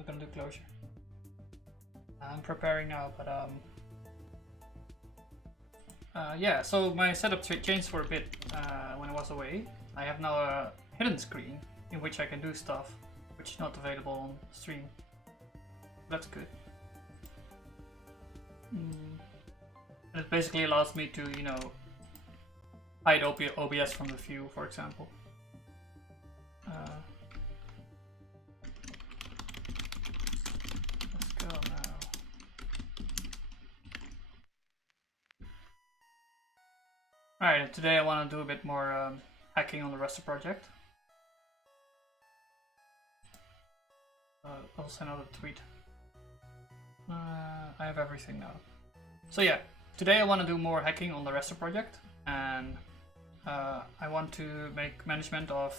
not gonna do closure. I'm preparing now, but yeah, so my setup changed for a bit when I was away. I have now a hidden screen in which I can do stuff which is not available on stream. That's good. It basically allows me to, you know, hide OBS from the view, for example. Let's go now. Alright, today I want to do a bit more hacking on the rest of the project. I'll send out a tweet. I have everything now. So yeah, today I want to do more hacking on the rest of the project, and I want to make management of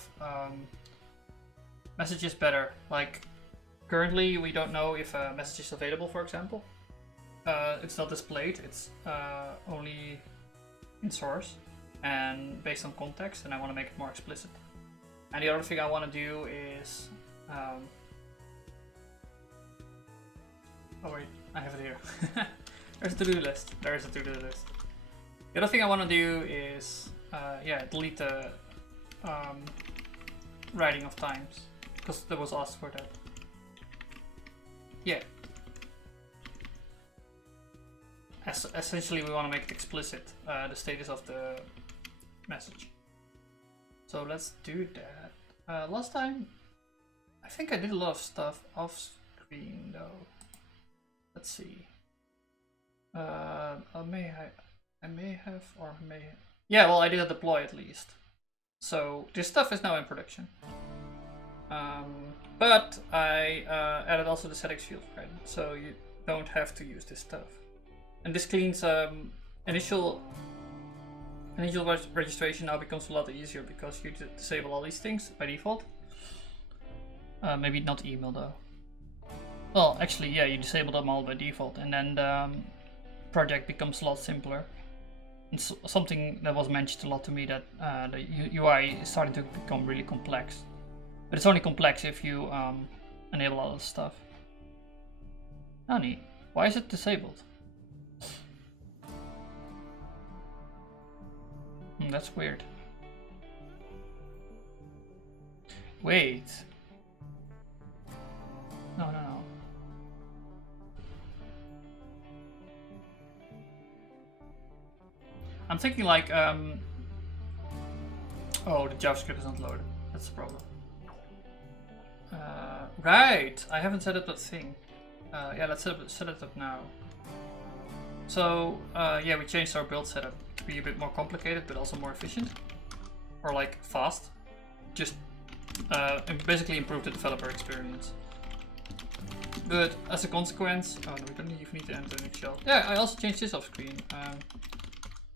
messages better. Like, currently we don't know if a message is available, for example. It's not displayed, it's only in source and based on context, and I want to make it more explicit. And the other thing I want to do is oh wait, I have it here. There's a to-do list. There is a to-do list. The other thing I want to do is yeah, delete the writing of times, because there was asked for that. Yeah. Essentially, we want to make it explicit, the status of the message. So let's do that. Last time, I think I did a lot of stuff off screen though. Let's see. I may have, or may. Yeah, well, I did a deploy at least. So this stuff is now in production. But I added also the settings field, right? So you don't have to use this stuff. And this cleans initial registration now becomes a lot easier because you disable all these things by default. Maybe not email though. Well, actually, yeah, you disable them all by default, and then the project becomes a lot simpler. And so, something that was mentioned a lot to me, that the UI is starting to become really complex. But it's only complex if you enable all this stuff. Honey, why is it disabled? That's weird. Wait. No. I'm thinking like, oh, the JavaScript is not loaded. That's the problem. Right, I haven't set up that thing. Yeah, let's set it up now. So, yeah, we changed our build setup to be a bit more complicated, but also more efficient. Or like, fast. Just basically improve the developer experience. But as a consequence, oh no, we don't even need to enter Nick shell. Yeah, I also changed this off screen.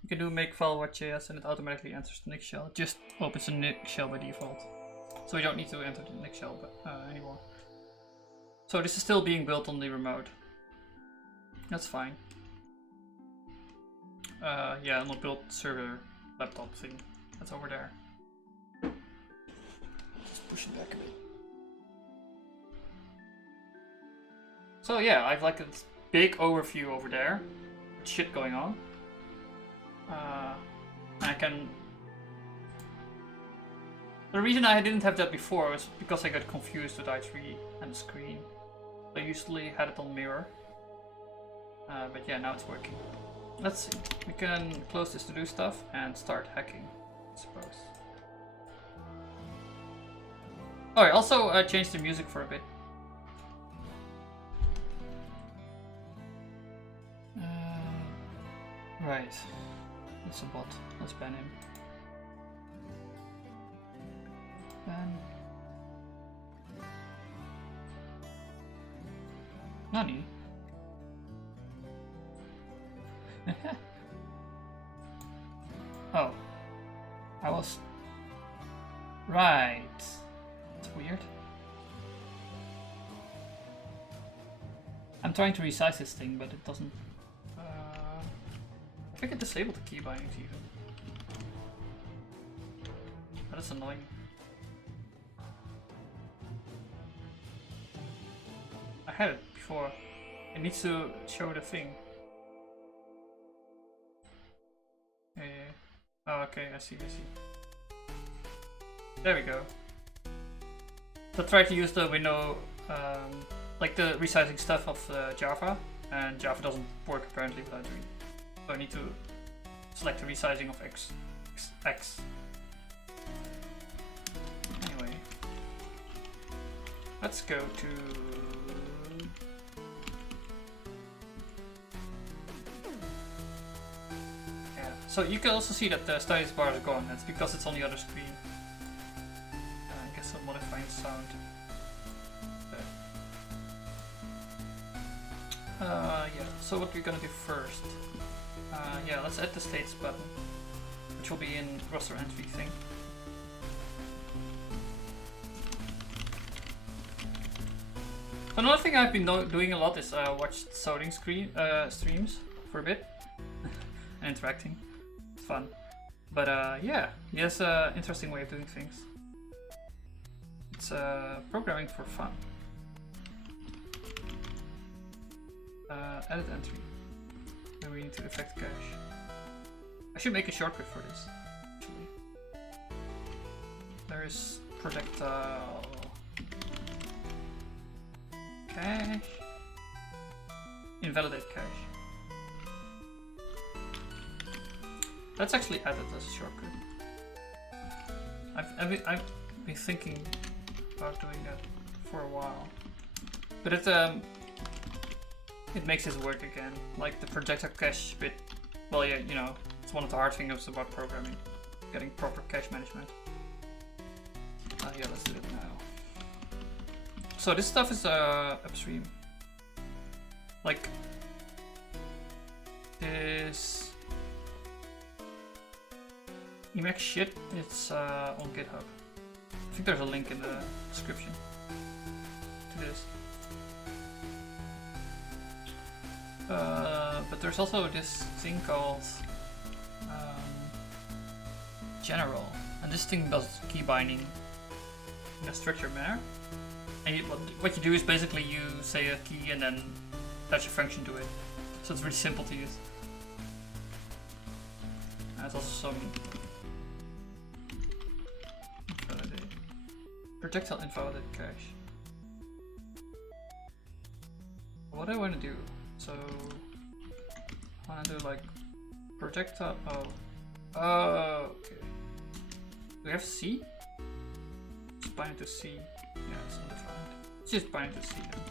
You can do make file watch.js and it automatically enters the Nick shell. It just opens the Nick shell by default. So we don't need to enter the Nick shell anymore. So this is still being built on the remote. That's fine. Yeah, on the build server laptop thing. That's over there. Just push it back a bit. So yeah, I've like a big overview over there with shit going on. I can. The reason I didn't have that before was because I got confused with i3 and the screen. I usually had it on mirror. But yeah, now it's working. Let's see. We can close this to do stuff and start hacking, I suppose. Alright, also change the music for a bit. Right. It's a bot. Let's ban him. Ban. Nani? Oh. I was... Right. That's weird. I'm trying to resize this thing, but it doesn't... I think it disabled the key bindings even. That is annoying. had it before. It needs to show the thing. Oh, okay, I see. There we go. So try to use the window, like the resizing stuff of Java, and Java doesn't work apparently without doing it. So I need to select the resizing of X. Anyway, let's go to... Yeah, so you can also see that the status bar is gone. That's because it's on the other screen. I guess I'm modifying sound. Yeah, so what we're gonna do first. Yeah, let's add the states button, which will be in roster entry thing. Another thing I've been doing a lot is watch coding streams for a bit and interacting. It's fun. But yeah, he has an interesting way of doing things. It's programming for fun. Edit entry. Then we need to affect cache. I should make a shortcut for this, actually. There is projectile cache. Invalidate cache. That's actually added as a shortcut. I've been thinking about doing that for a while, but it makes this work again. Like the projectile cache bit. Well, yeah, you know, it's one of the hard things about programming, getting proper cache management. Yeah, let's do it now. So this stuff is upstream. Like this Emacs shit, it's on GitHub. I think there's a link in the description to this. But there's also this thing called general, and this thing does key binding in a structured manner. And what you do is basically you say a key and then attach a function to it. So it's really simple to use. And there's also some projectile invalidate cache. What I want to do, so I want to do like projectile. Oh, okay. Do we have C? It's binding to C. Yeah, it's undefined. It's just binding to C then.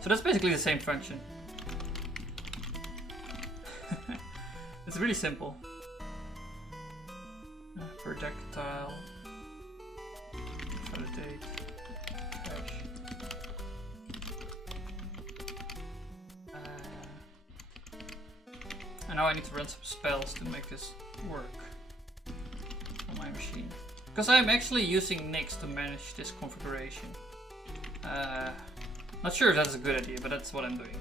So that's basically the same function. It's really simple. Projectile validate cache. And now I need to run some spells to make this work on my machine. Because I'm actually using Nix to manage this configuration. Not sure if that's a good idea, but that's what I'm doing.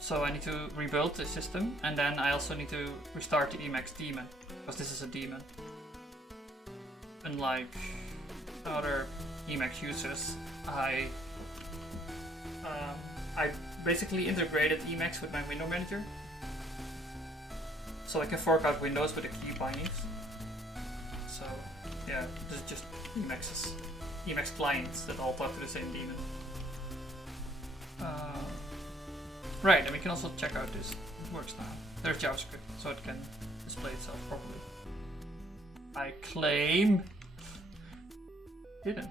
So I need to rebuild the system, and then I also need to restart the Emacs daemon, because this is a daemon. Unlike other Emacs users, I basically integrated Emacs with my window manager, so I can fork out windows with the key bindings. So yeah, this is just Emacs clients that all talk to the same daemon. Right, and we can also check out this. It works now. There's JavaScript, so it can display itself properly. I claim didn't.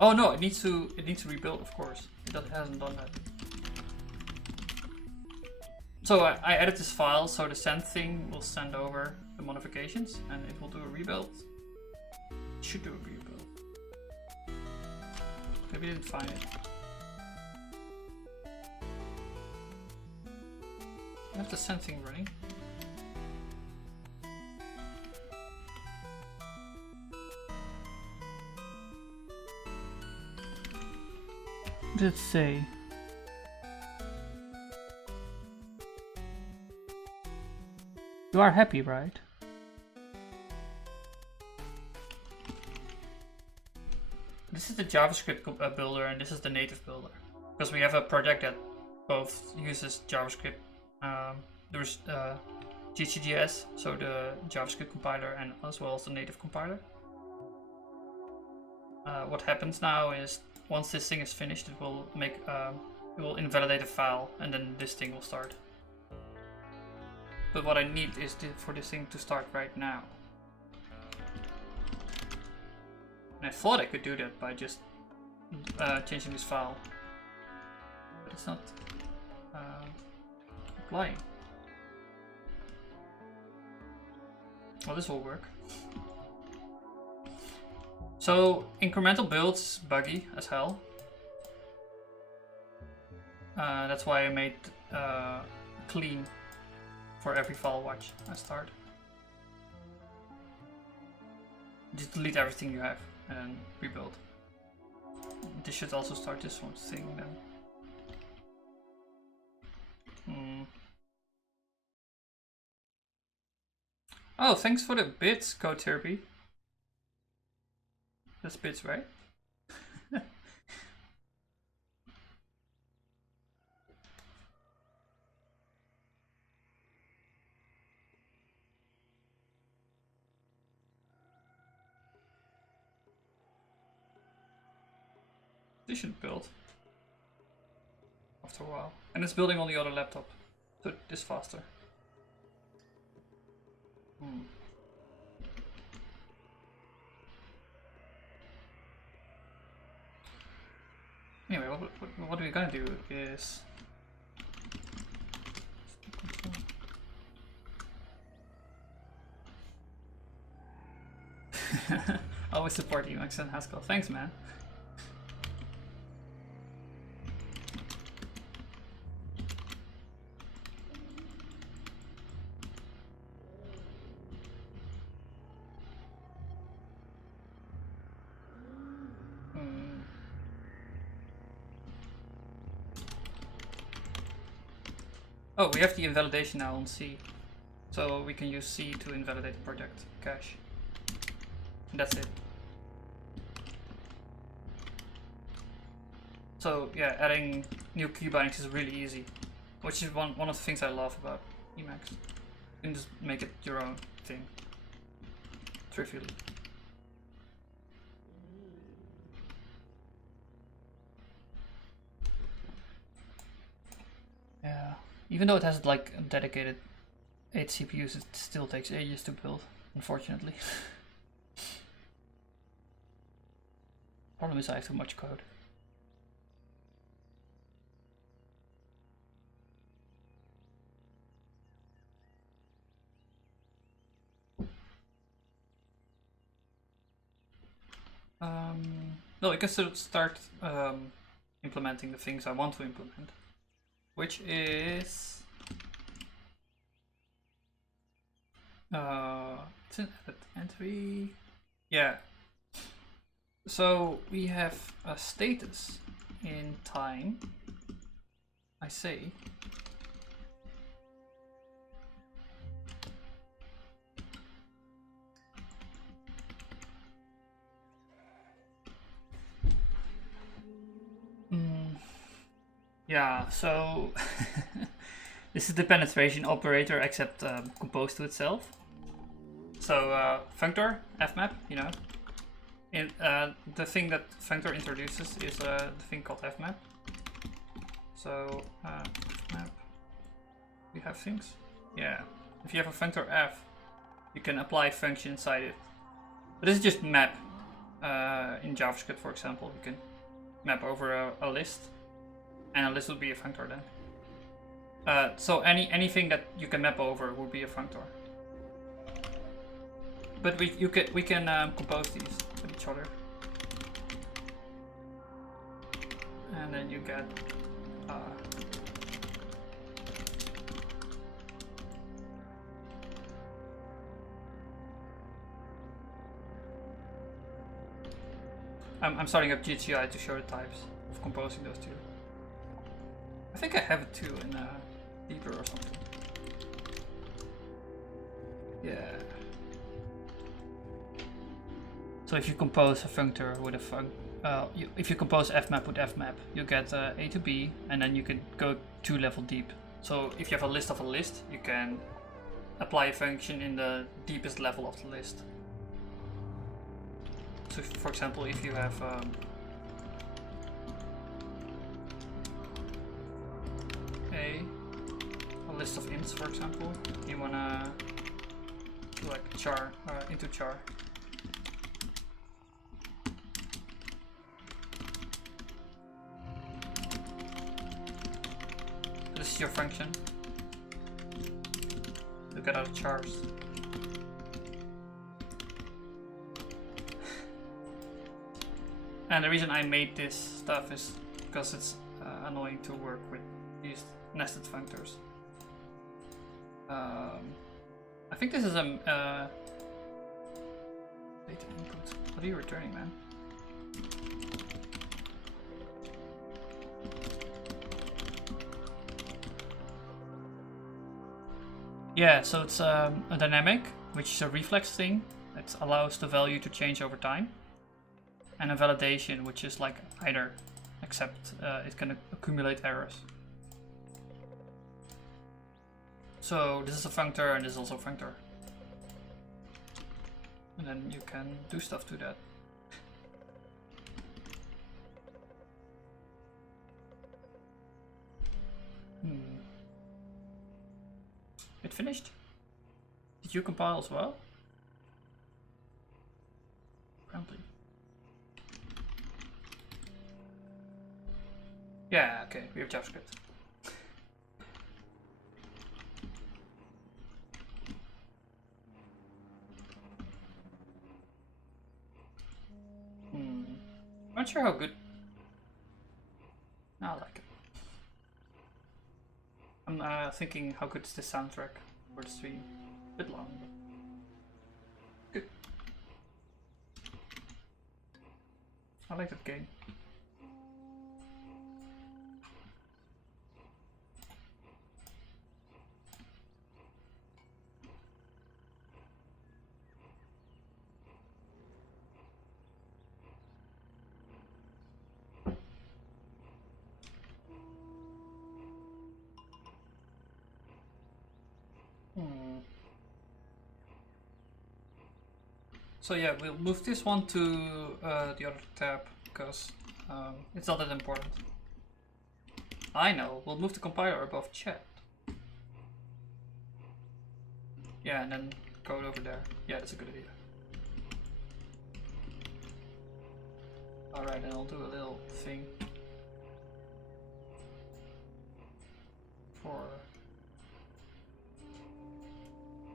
Oh no, it needs to rebuild, of course. It hasn't done that. So I added this file, so the send thing will send over the modifications, and it will do a rebuild. It should do a rebuild. Maybe I didn't find it. I have the send thing running. What did it say? You are happy, right? this is the JavaScript builder and this is the native builder. Because we have a project that both uses JavaScript. There's GCGS, so the JavaScript compiler, and as well as the native compiler. What happens now is once this thing is finished, it will make it will invalidate a file, and then this thing will start. But what I need is for this thing to start right now. And I thought I could do that by just changing this file, but it's not applying. Well, this will work. So incremental builds buggy as hell. That's why I made clean for every file watch I start. Just delete everything you have and rebuild. This should also start this one thing then. Oh, thanks for the bits, Code Therapy. That's bits, right? This should build after a while. And it's building on the other laptop, so it is faster. Anyway, what we're gonna do is always support Emacs and Haskell. Thanks, man. Oh, we have the invalidation now on C. So we can use C to invalidate the project cache. And that's it. So yeah, adding new key bindings is really easy. Which is one of the things I love about Emacs. You can just make it your own thing. Trivially. Yeah. Even though it has like a dedicated 8 CPUs, it still takes ages to build, unfortunately. Problem is I have too much code. No, I can still start implementing the things I want to implement. Which is it's an edit entry. Yeah. So we have a status in time. I say yeah, so this is the penetration operator except composed to itself. So functor, fmap, you know. The thing that functor introduces is the thing called fmap. So fmap, we have things. Yeah, if you have a functor f, you can apply function inside it. But this is just map. In JavaScript, for example, you can map over a list. And a list would be a functor then. So anything that you can map over will be a functor. But we can compose these with each other, and then you get I'm starting up GTI to show the types of composing those two. I think I have it too in deeper or something. Yeah. So if you compose a functor with a if you compose fmap with fmap, you get A to B, and then you can go 2 level deep. So if you have a list of a list, you can apply a function in the deepest level of the list. So for example, if you have a list of ints, for example, you wanna do like char into char. This is your function. You get out of chars. And the reason I made this stuff is because it's annoying to work with these nested functors. I think this is a data input. What are you returning, man? Yeah, so it's a dynamic, which is a reflex thing that allows the value to change over time, and a validation, which is like either, except it can accumulate errors. So this is a functor and this is also a functor. And then you can do stuff to that. It finished? Did you compile as well? Apparently. Yeah, okay, we have JavaScript. I'm not sure how good. I like it. I'm thinking how good is this soundtrack for the stream. A bit long, but good. I like that game. So yeah, we'll move this one to the other tab because it's not that important. I know, we'll move the compiler above chat. Yeah, and then go over there. Yeah, that's a good idea. Alright, and I'll do a little thing for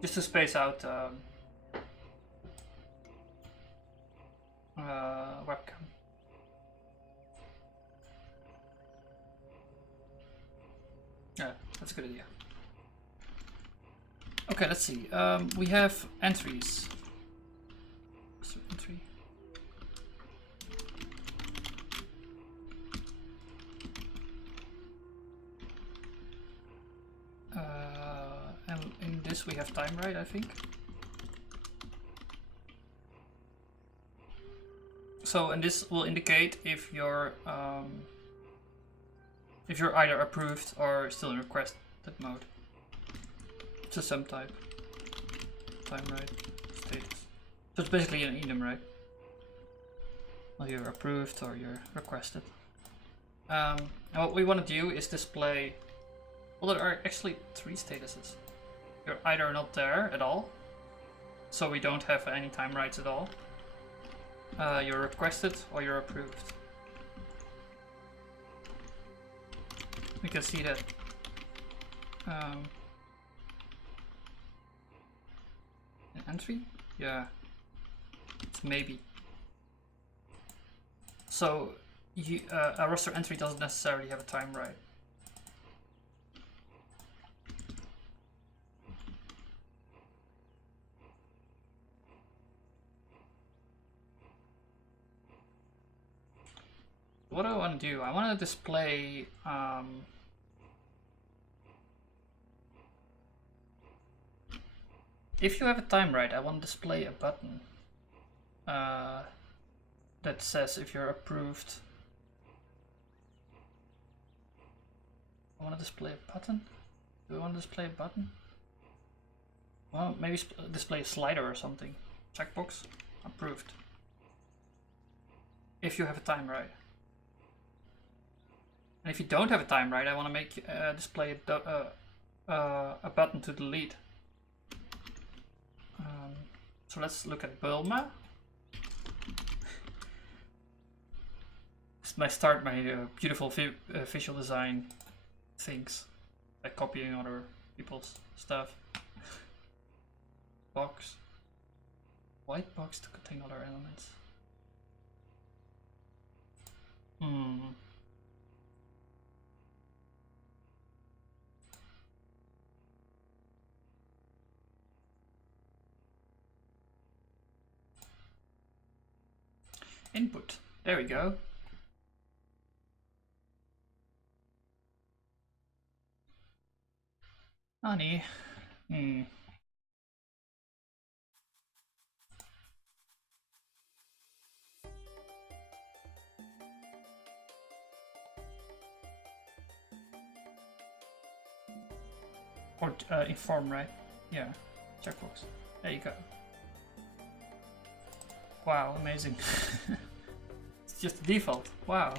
just to space out webcam. Yeah, that's a good idea. Okay, let's see. We have entries. So entry. And in this we have time, right? I think. So, and this will indicate if you're either approved or still in requested mode. It's a sum type. Time right status. So it's basically an enum, right? Well, you're approved or you're requested. And what we want to do is display. Well, there are actually 3 statuses. You're either not there at all, so we don't have any time rights at all. You're requested or you're approved. We can see that an entry? Yeah, it's maybe. So a roster entry doesn't necessarily have a time right. What do I want to do? I want to display if you have a time right, I want to display a button. that says if you're approved. I want to display a button. Do I want to display a button? Well, maybe display a slider or something. Checkbox. Approved. If you have a time right. And if you don't have a time right, I want to make display a button to delete. So let's look at Bulma. This might start my beautiful visual design things, like copying other people's stuff. Box. White box to contain other elements. Input. There we go. Honey. Or inform, right? Yeah. Checkbox. There you go. Wow, amazing. It's just the default. Wow.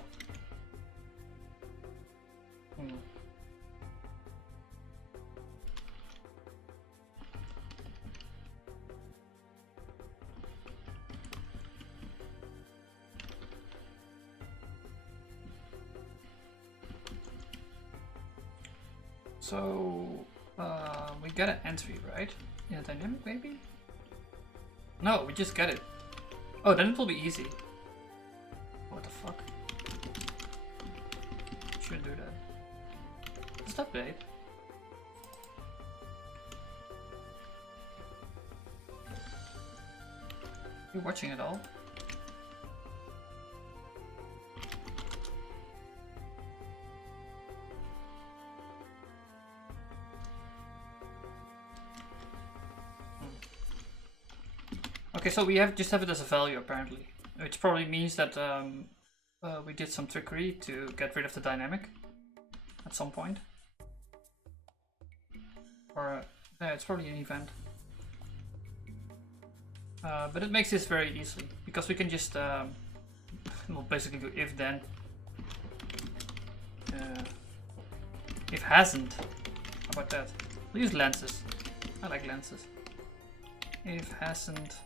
So we got an entry, right? In a dynamic, maybe? No, we just get it. Oh, then it will be easy. What the fuck? Should do that. Just update. You watching it all? Okay, so we just have it as a value apparently, which probably means that we did some trickery to get rid of the dynamic at some point. Or yeah, it's probably an event. But it makes this very easily because we can just well, basically do if then. If hasn't. How about that? We'll use lenses. I like lenses. If hasn't.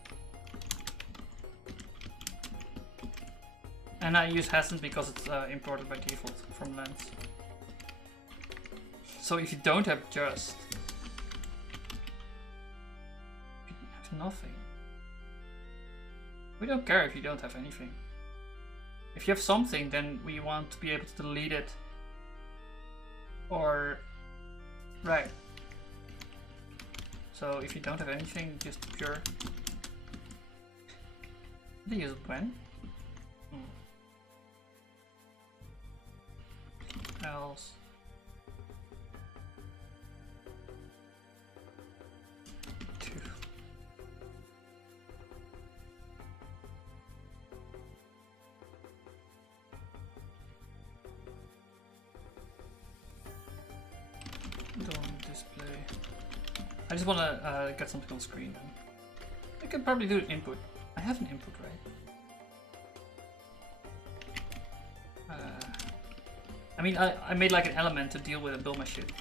And I use hasn't because it's imported by default from lens. So if you don't have just, you have nothing. We don't care if you don't have anything. If you have something, then we want to be able to delete it. Or, right. So if you don't have anything, just pure. They use when? Else. Two. Don't display. I just want to get something on screen. Then. I could probably do an input. I have an input, right? I mean, I made like an element to deal with a Bulma shit.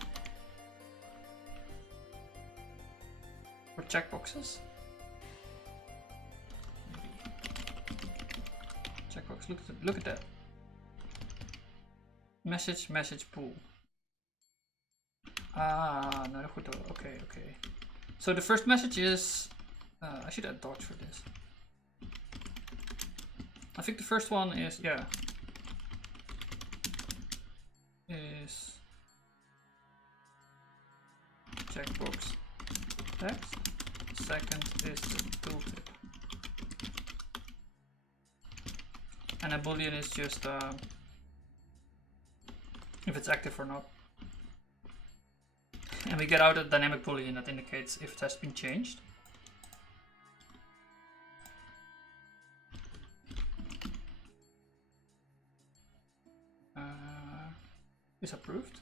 For checkboxes? Maybe. Checkbox, look at that. Message pool. Ah, Naruto. Okay. So the first message is... I should add dots for this. I think the first one is, yeah. Is checkbox text. Second is the tooltip. And a boolean is just if it's active or not. And we get out a dynamic boolean that indicates if it has been changed. is approved.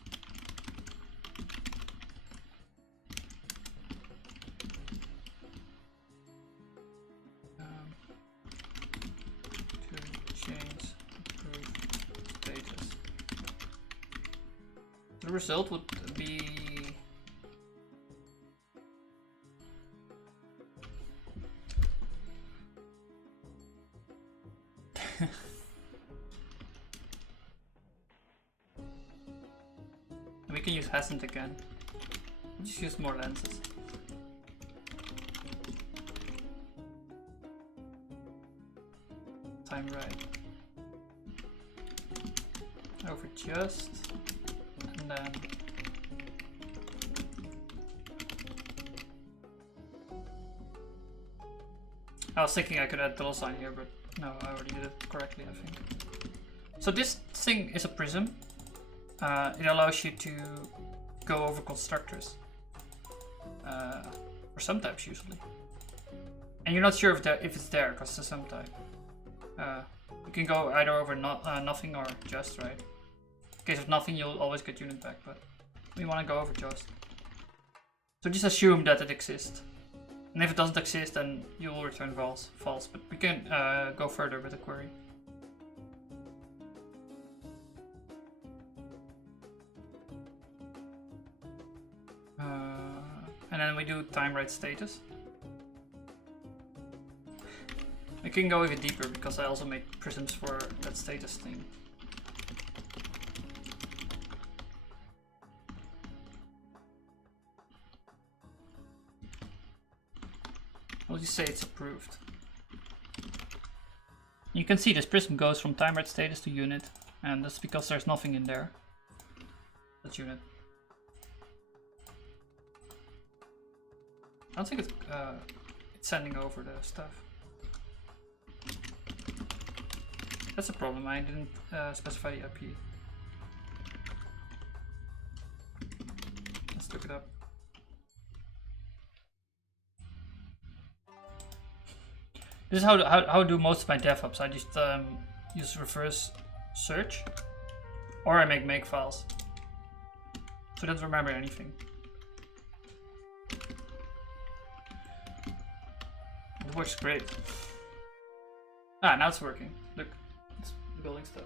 To change approved status. The result would be we can use hasn't again. Just use more lenses. Time right. Over just, and then I was thinking I could add dollar sign here, but no, I already did it correctly, I think. So this thing is a prism. It allows you to go over constructors. Or sum types usually. And you're not sure if it's there because it's a sum type. You can go either over nothing or just, right? In case of nothing, you'll always get unit back, but we want to go over just. So just assume that it exists. And if it doesn't exist, then you will return false. But we can go further with the query. And then we do time right status. We can go even deeper because I also made prisms for that status thing. I'll just say it's approved. You can see this prism goes from time right status to unit, and that's because there's nothing in there. That's unit. I don't think it's sending over the stuff. That's a problem, I didn't specify the IP. Let's look it up. This is how I do most of my DevOps. I just use reverse search, or I make files. So I don't remember anything. It works great. Ah, now it's working. Look, it's building stuff.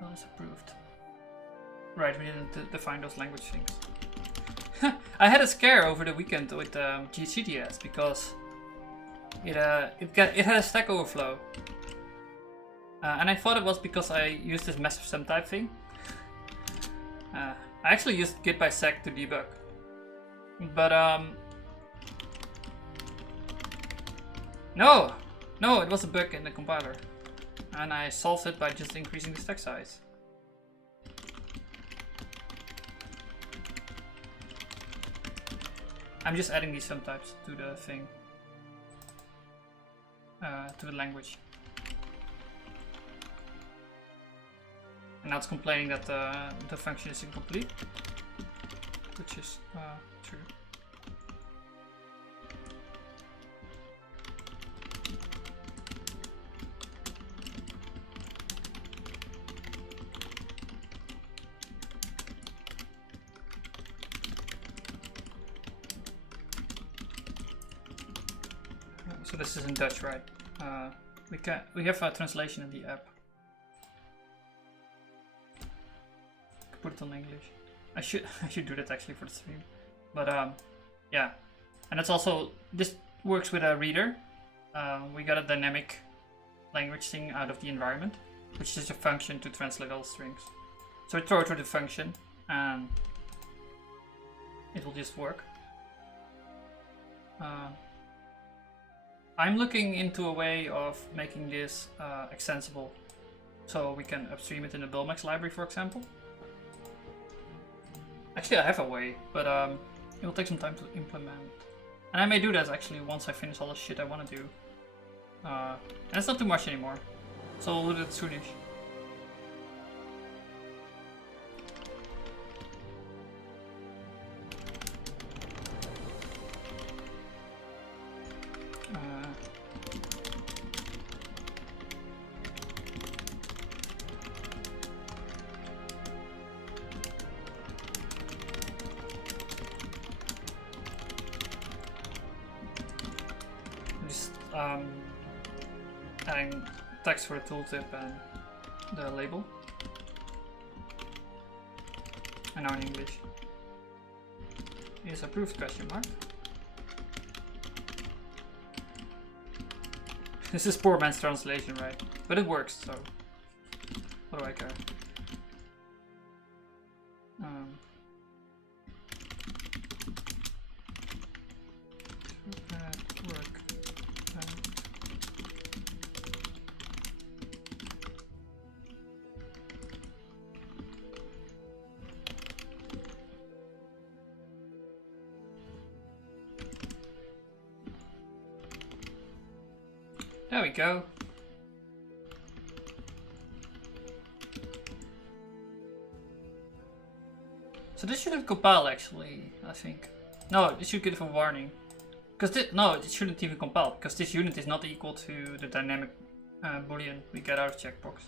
Well, it's approved. Right, we didn't define those language things. I had a scare over the weekend with GCDS because it had a Stack Overflow, and I thought it was because I used this massive sum type thing. I actually used git bisect to debug, but no, it was a bug in the compiler, and I solved it by just increasing the stack size. I'm just adding these sum types to the thing. To the language. And now it's complaining that the function is incomplete, which is true. So this is in Dutch, right? We have a translation in the app. Put it on English. I should do that actually for the stream. But yeah, and it's also, this works with a reader. We got a dynamic language thing out of the environment, which is a function to translate all strings. So I throw it through the function, and it will just work. I'm looking into a way of making this extensible, so we can upstream it in the Bullmax library, for example. Actually, I have a way, but it will take some time to implement. And I may do that actually once I finish all the shit I want to do. And it's not too much anymore, so we'll do it soonish. adding text for the tooltip and the label. And now in English. Is approved question mark. This is poor man's translation, right? But it works, so what do I care? Work. There we go. So this shouldn't compile actually, I think. No, it should give a warning. Because no, it shouldn't even compile, because this unit is not equal to the dynamic boolean we get out of checkbox.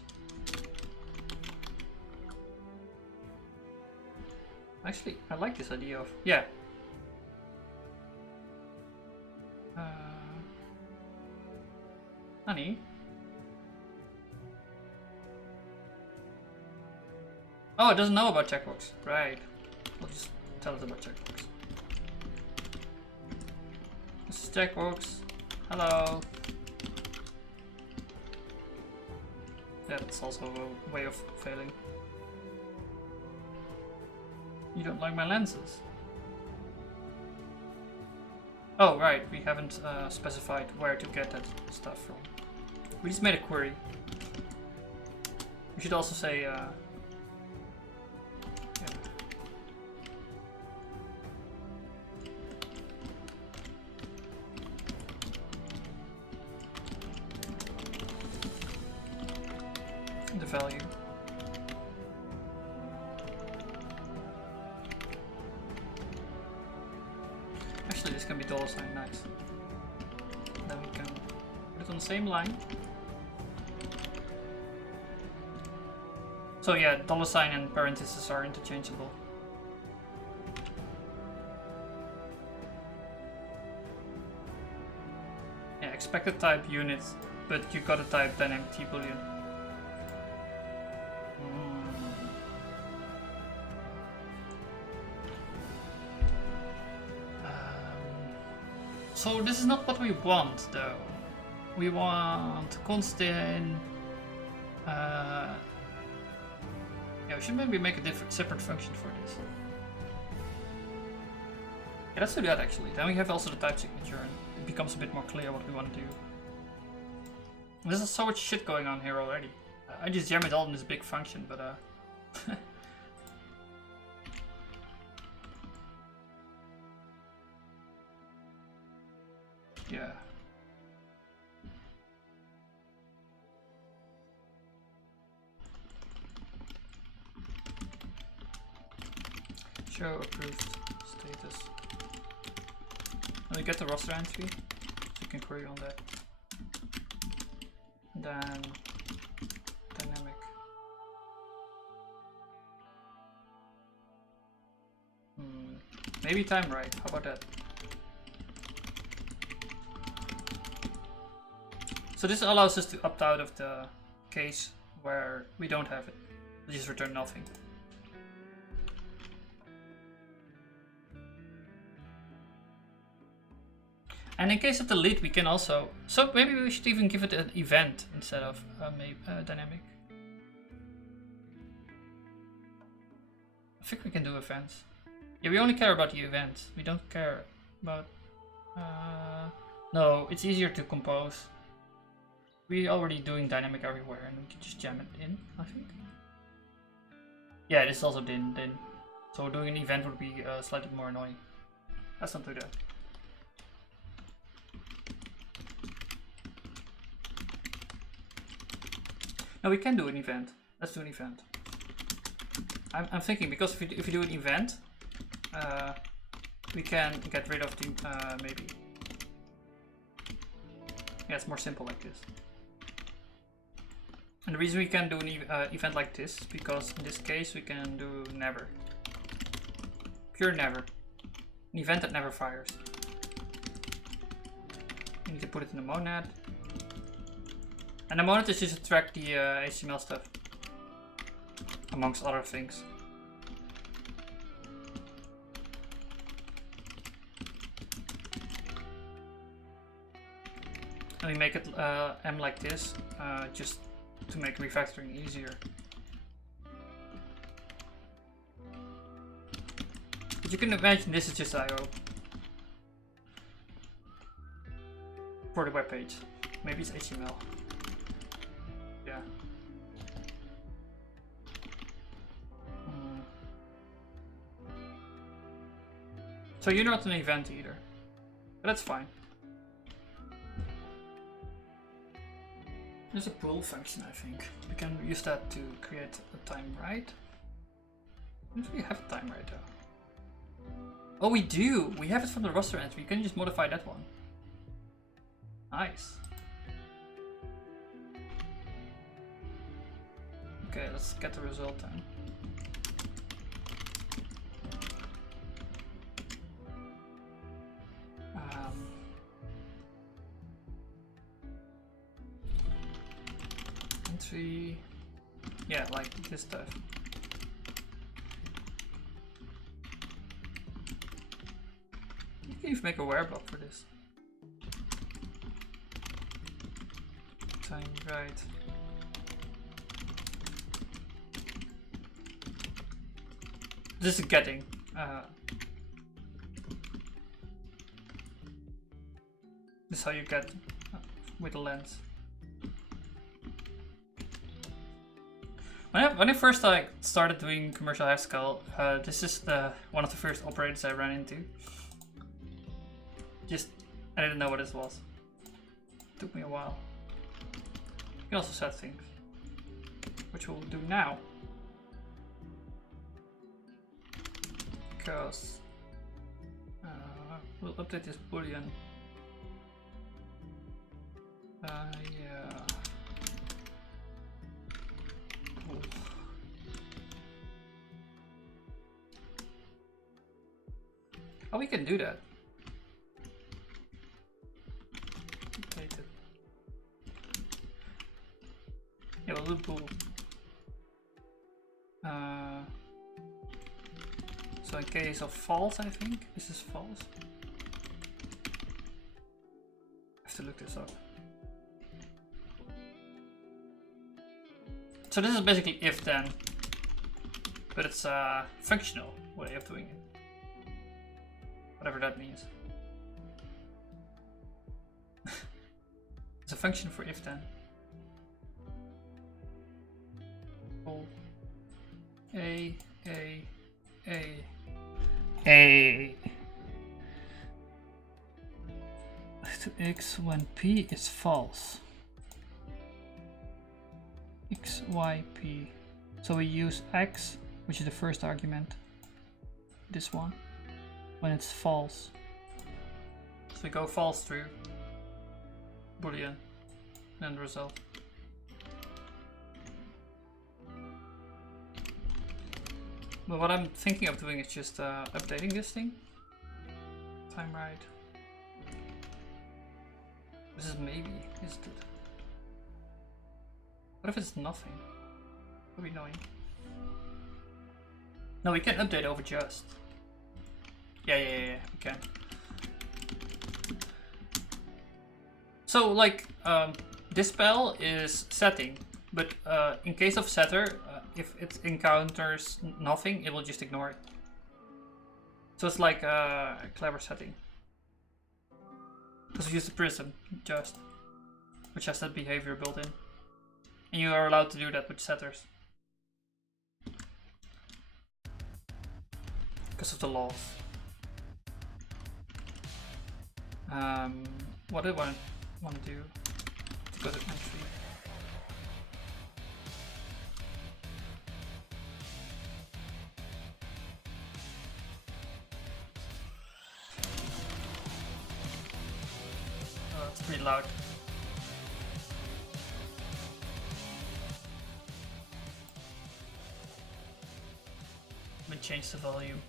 Actually, I like this idea of, yeah. Honey? Oh, it doesn't know about checkbox. Right. We'll just tell it about checkbox. This is checkbox. Hello. Yeah, that's also a way of failing. You don't like my lenses? Oh, right. We haven't specified where to get that stuff from. We just made a query. We should also say the value. Actually, this can be $, nice. Then we can put it on the same line. So yeah, $, and parentheses are interchangeable. Yeah, expected type unit, but you gotta type dynamic t boolean. So this is not what we want, though. We want constant. Yeah, we should maybe make a separate function for this. Yeah, let's do that actually. Then we have also the type signature, and it becomes a bit more clear what we want to do. There's so much shit going on here already. I just jam it all in this big function, but yeah. Show approved status. Let me get the roster entry, so you can query on that. And then dynamic. Maybe time right. How about that? So this allows us to opt out of the case where we don't have it. We just return nothing. And in case of the lead, we can also... So maybe we should even give it an event instead of dynamic. I think we can do events. Yeah, we only care about the events. We don't care about... no, it's easier to compose. We're already doing dynamic everywhere, and we can just jam it in, I think. Yeah, this is also din. So doing an event would be slightly more annoying. Let's not do that. No, we can do an event. Let's do an event. I'm thinking, because if you do an event, we can get rid of the maybe. Yeah, it's more simple like this. And the reason we can do an event like this is because in this case we can do never. Pure never. An event that never fires. You need to put it in the monad. And the monad is just to track the HTML stuff, amongst other things. And we make it M like this, just to make refactoring easier. But you can imagine this is just I/O for the web page. Maybe it's HTML. Yeah. So you're not an event either, but that's fine. There's a pull function, I think. We can use that to create a time write. Don't we have a time write though? Oh, we do! We have it from the roster entry. You can just modify that one. Nice. Okay, let's get the result then. Entry. Yeah, like this stuff. You can even make a where block for this. Time right. This is getting. This is how you get with the lens. When I first started doing commercial Haskell, this is one of the first operators I ran into. I didn't know what this was. It took me a while. You can also set things, which we'll do now. Because we'll update this boolean. Yeah. Cool. Oh, we can do that. Update it. Yeah, we'll do bool. So in case of false, I think this is false. I have to look this up. So this is basically if then, but it's a functional way of doing it. Whatever that means. It's a function for if then. Oh. A. To x when p is false. X, y, p. So we use x, which is the first argument, this one, when it's false. So we go false through boolean, and then the result. But what I'm thinking of doing is just updating this thing. Time right. This is maybe, is it? What if it's nothing? That'd be annoying. No, we can update over just. Yeah, we can. So like, this spell is setting, but in case of setter, if it encounters nothing, it will just ignore it. So it's like a clever setting. Because we use the prism, just, which has that behavior built in. And you are allowed to do that with setters. Because of the laws. What do I want to do? Go to entry. Oh, it's pretty loud. Let me change the volume.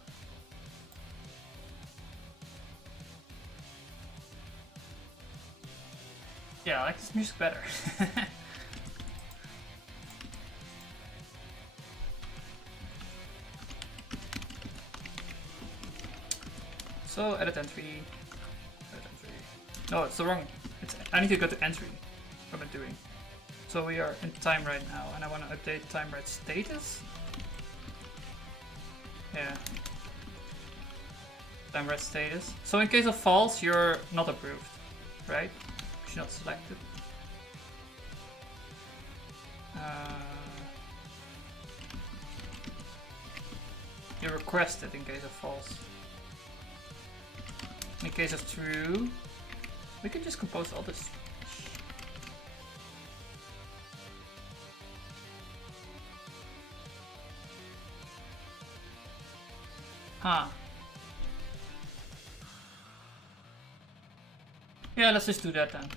Yeah, I like this music better. So edit entry. Edit entry. No, it's the wrong. I need to go to entry. What am I doing? So we are in time right now, and I want to update time right status. Yeah. Time right status. So in case of false, you're not approved, right? You're not selected. You're requested in case of false. In case of true, we can just compose all this. Huh. Yeah, let's just do that then.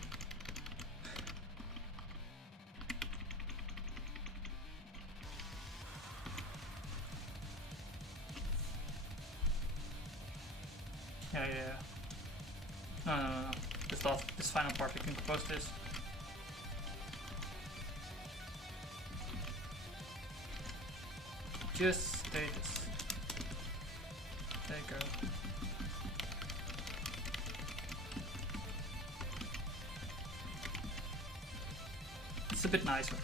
Yeah. No. This final part, we can compose this. Just status. There you go. It's a bit nicer.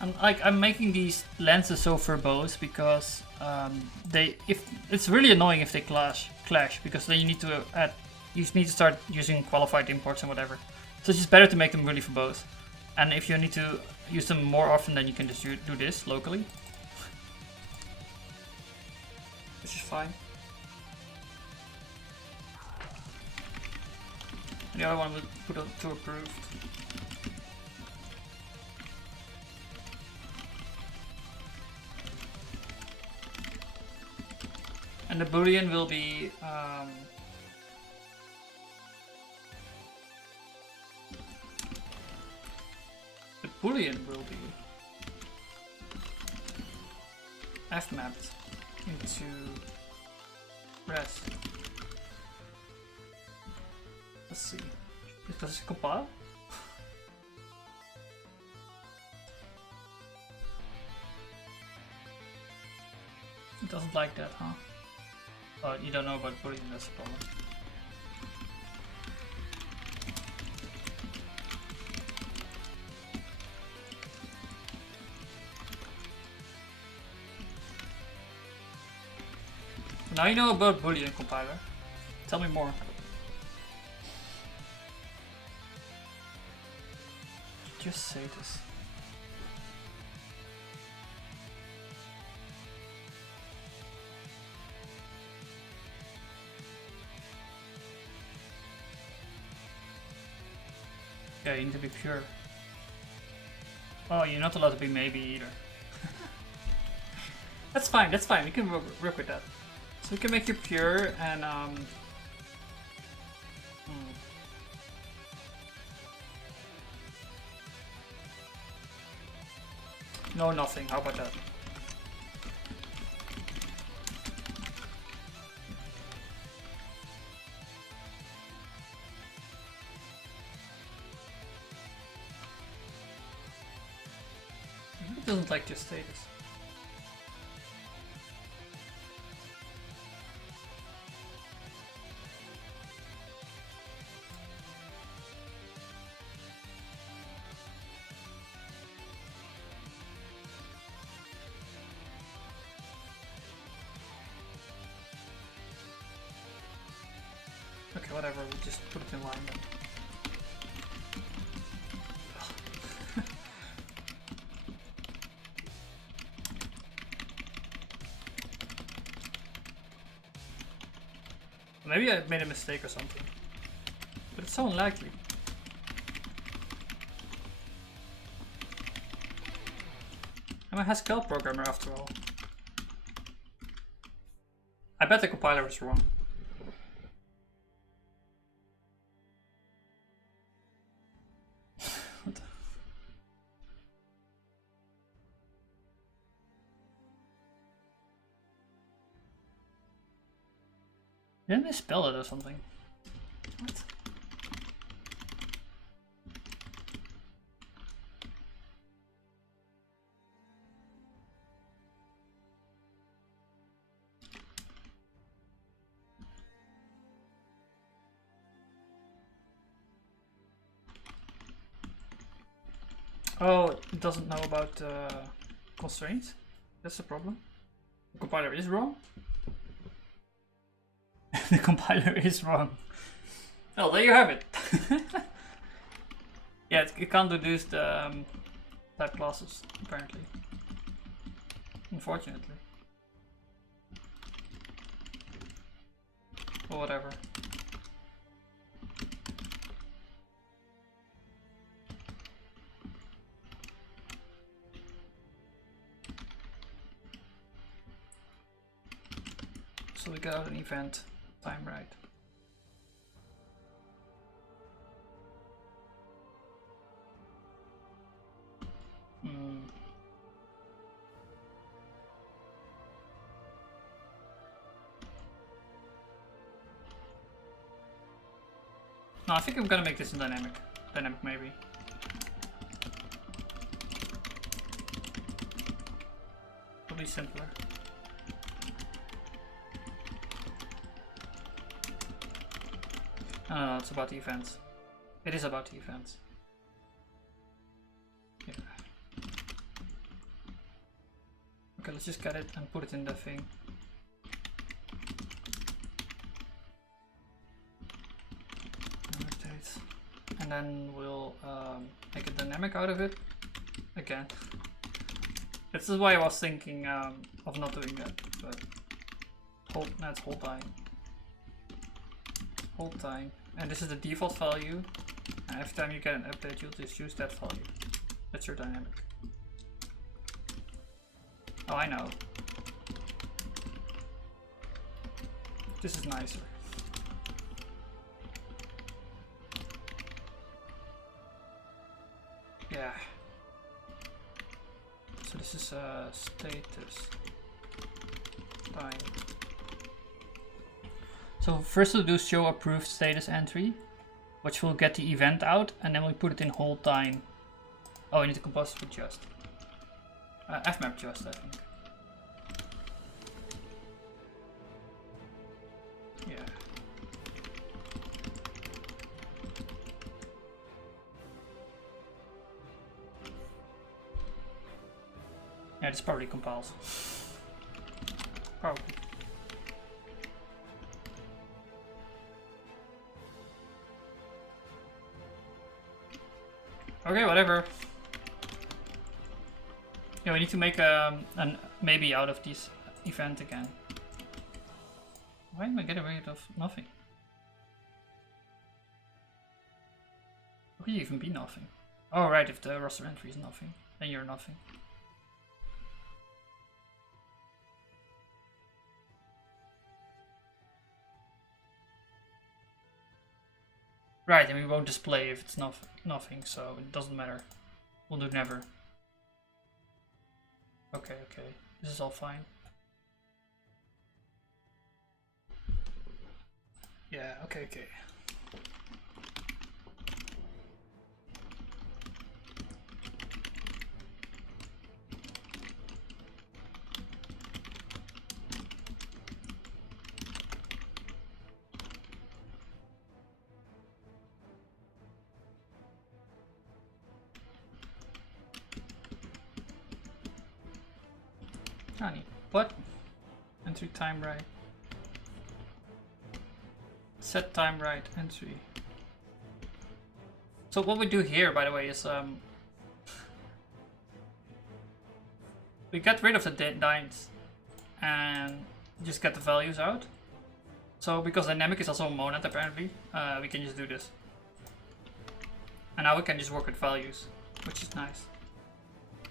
I'm making these lenses so verbose because it's really annoying if they clash because then you need to start using qualified imports and whatever. So it's just better to make them really verbose. And if you need to use them more often, then you can just do this locally, which is fine. And the other one will put it to approved. And the boolean will be f-mapped into res. Let's see. Does it compile? It doesn't like that, huh? Oh, you don't know about boolean, that's the problem. Now you know about boolean compiler. Tell me more. Just say this. Yeah, you need to be pure. Oh, you're not allowed to be maybe either. That's fine, we can work with that. So we can make you pure and no, nothing. How about that? It doesn't like your status. Okay, whatever, we'll just put it in line then. Maybe I made a mistake or something. But it's so unlikely. I'm a Haskell programmer after all. I bet the compiler is wrong. Didn't they spell it or something? What? Oh, it doesn't know about constraints? That's the problem. The compiler is wrong? The compiler is wrong. Well, there you have it. Yeah, it can't deduce the type classes, apparently. Unfortunately. Or whatever. So we got an event time right. No, I think I'm gonna make this in dynamic. Dynamic maybe. It'll be simpler. No, it's about the events. It is about the events. Yeah. Okay, let's just get it and put it in the thing. And then we'll make a dynamic out of it again. This is why I was thinking of not doing that, but that's hold time. Hold time. And this is the default value. And every time you get an update, you'll just use that value. That's your dynamic. Oh, I know. This is nicer. Yeah. So this is status time. So first we'll do show approved status entry, which will get the event out, and then we put it in hold time. Oh, we need to compose it with just. Fmap just, I think. Yeah. Yeah, this probably compiles. Probably. Okay, whatever. Yeah, we need to make an maybe out of this event again. Why am I getting rid of nothing? How can you even be nothing? Oh right, if the roster entry is nothing, then you're nothing. Right, and we won't display if it's nothing, so it doesn't matter. We'll do never. Okay, okay. This is all fine. Yeah, okay, okay. Honey, what? Entry time right. Set time right entry. So what we do here, by the way, is we get rid of the dines and just get the values out. So because dynamic is also a monad apparently, we can just do this. And now we can just work with values, which is nice.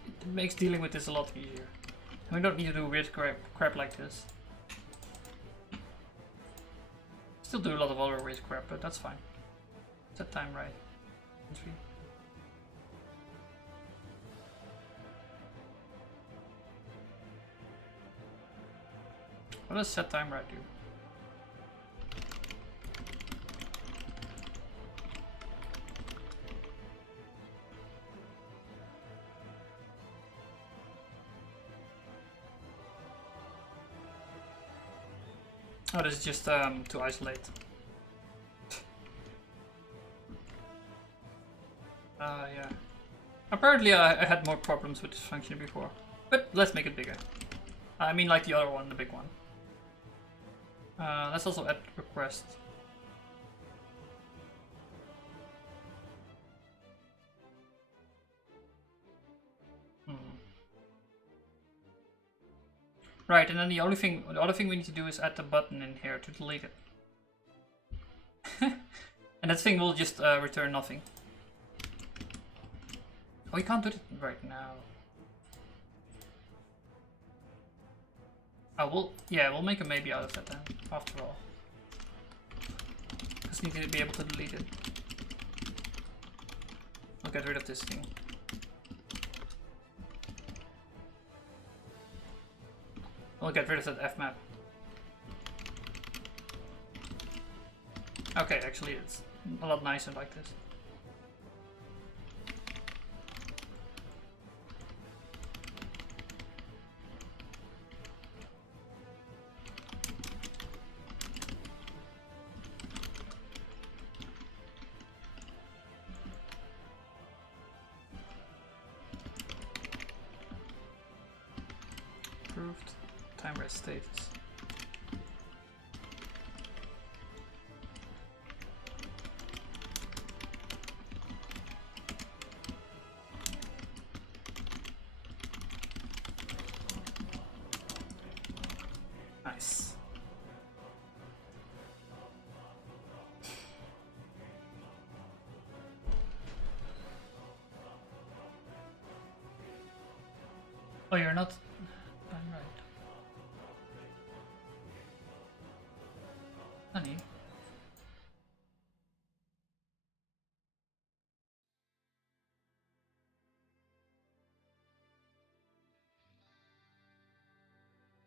It makes dealing with this a lot easier. We don't need to do weird crap like this. Still do a lot of other weird crap, but that's fine. Set time right. Entry. What does set time right do? Oh, this is just to isolate. Yeah. Apparently I had more problems with this function before. But let's make it bigger. I mean like the other one, the big one. Let's also add request. Right, and then the other thing we need to do is add the button in here to delete it. And that thing will just return nothing. Oh, we can't do it right now. Oh, we'll make a maybe out of that then, after all. Just need to be able to delete it. I'll get rid of this thing. We'll get rid of that F map. Okay, actually it's a lot nicer like this. Approved. Time rest status. Nice. Oh, you're not. I'm right. Honey.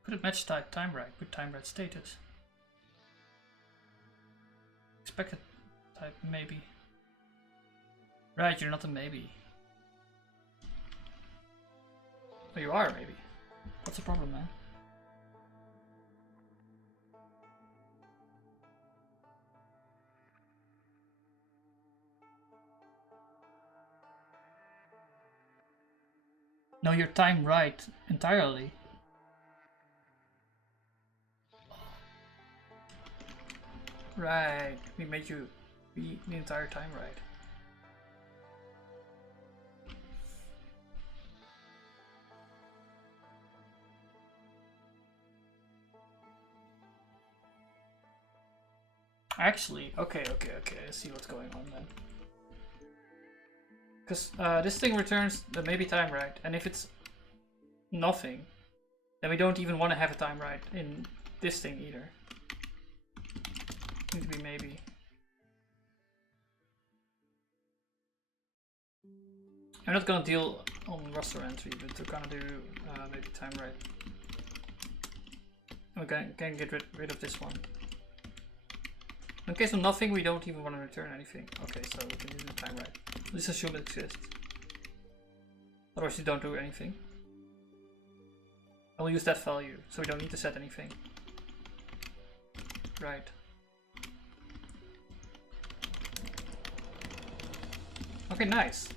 Put a match type time right. Put time right status. Expected type maybe. Right, you're not a maybe. Oh, you are maybe. What's the problem, man? No, you're time right entirely. Right, we made you be the entire time right. Actually, okay, I see what's going on then. Because this thing returns the maybe time right, and if it's nothing, then we don't even want to have a time right in this thing either. Need to be maybe. I'm not gonna deal on roster entry, but we're gonna do maybe time right. We can get rid of this one. In case of nothing, we don't even want to return anything. Okay, so we can do the time right. Let's assume it exists. Otherwise, you don't do anything. And we'll use that value, so we don't need to set anything. Right. Okay, nice.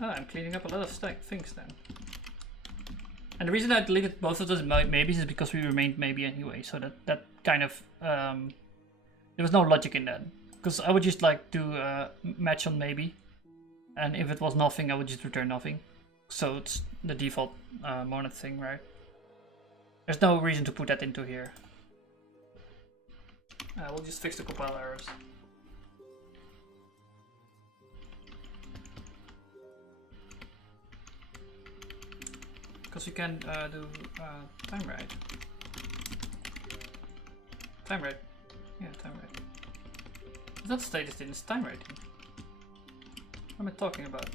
Oh, I'm cleaning up a lot of things then. And the reason I deleted both of those maybes is because we remained maybe anyway, so that kind of there was no logic in that. Because I would just like do match on maybe, and if it was nothing, I would just return nothing. So it's the default monad thing, right? There's no reason to put that into here. We'll just fix the compile errors. Because you can do time right. Time right. Yeah, time right. It's not status in, it's time right. What am I talking about?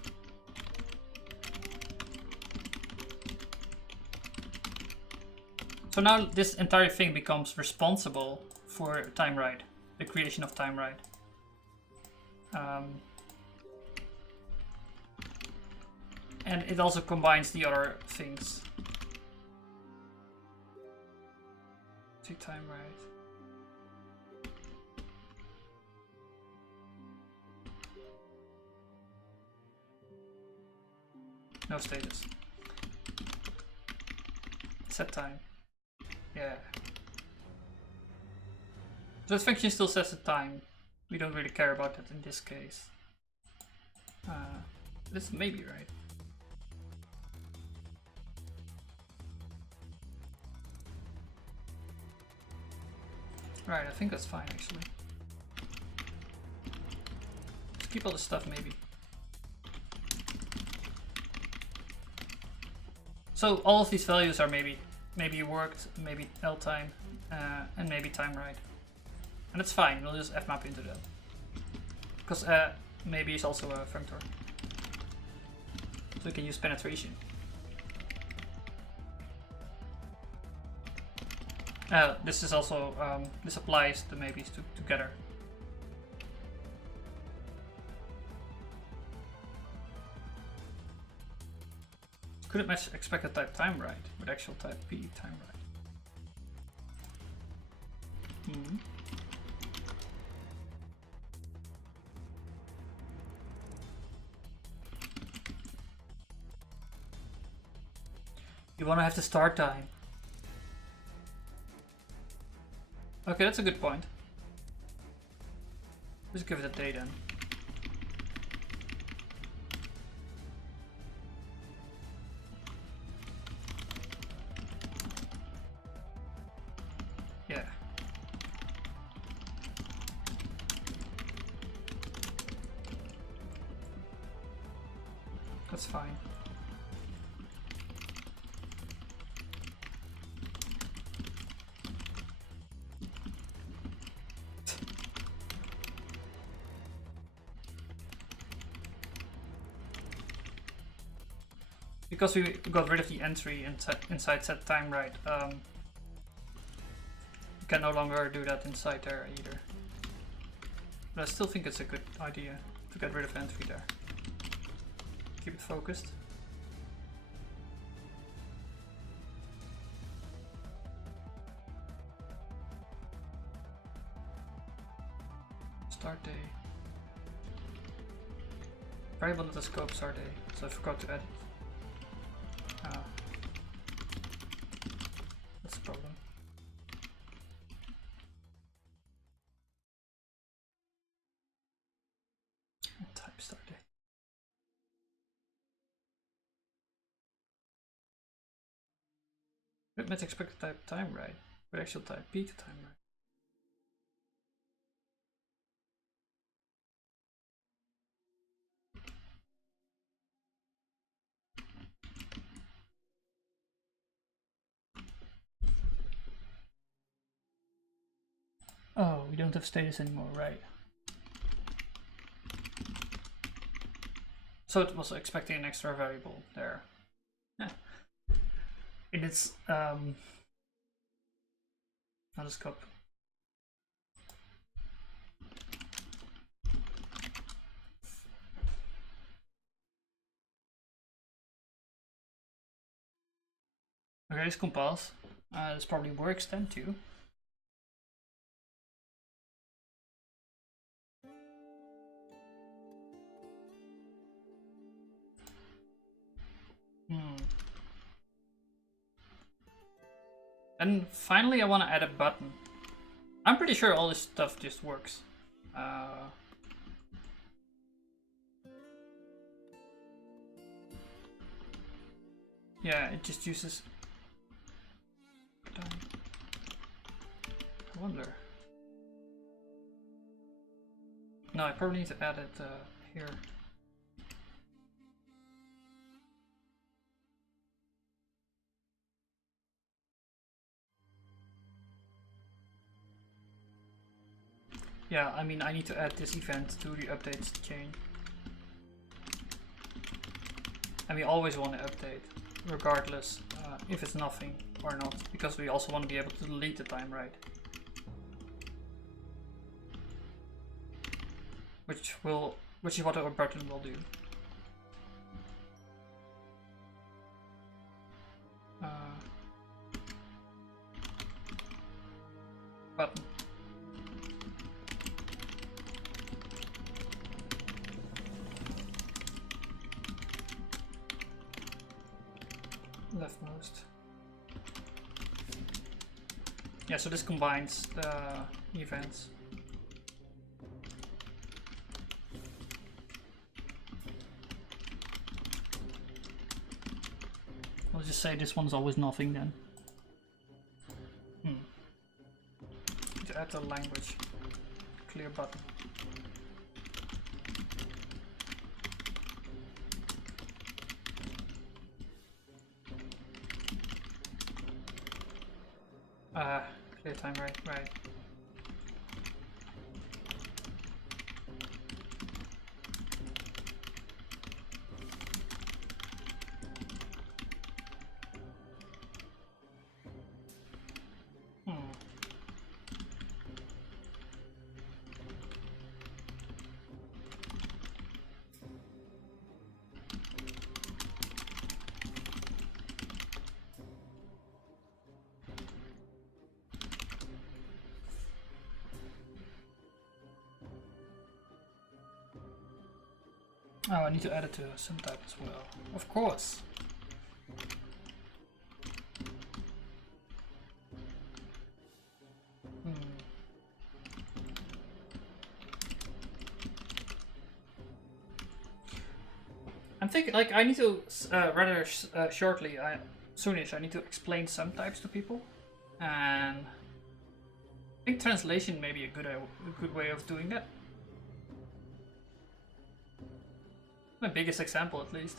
So now this entire thing becomes responsible for time right, the creation of time right. and it also combines the other things. See time right. No status. Set time. Yeah. So this function still sets the time. We don't really care about that in this case. This may be right. Right, I think that's fine actually. Let's keep all the stuff maybe. So all of these values are maybe worked, maybe L time, and maybe time right. And that's fine, we'll just fmap into that. Because maybe it's also a functor. So we can use penetration. This is also, this applies the maybes together. Couldn't match expected type time right with actual type P time right. Hmm. You want to have the start time. Okay, that's a good point. Just give it a day then. Yeah. That's fine. Because we got rid of the entry inside set time right, we can no longer do that inside there either. But I still think it's a good idea to get rid of entry there. Keep it focused. Start day. Variable not the scope start day, so I forgot to add it. That's a problem. Type start day. But let's expect type time right, but actual type P to time right. Oh, we don't have status anymore, right? So it was expecting an extra variable there. Yeah. In its not a scope. Okay, this compiles. This probably works then too. And finally I want to add a button. I'm pretty sure all this stuff just works. Yeah, it just uses time. I wonder. No, I probably need to add it here. Yeah, I mean, I need to add this event to the updates chain. And we always want to update, regardless if it's nothing or not, because we also want to be able to delete the time right. Which is what our button will do. leftmost. Yeah, so this combines the events. I'll just say this one's always nothing then. To add the language. Clear button. Clear time, right. Oh, I need to add it to some type as well. Of course. I'm thinking, like, I need to rather shortly, soonish, I need to explain some types to people, and I think translation may be a good way of doing that. My biggest example, at least.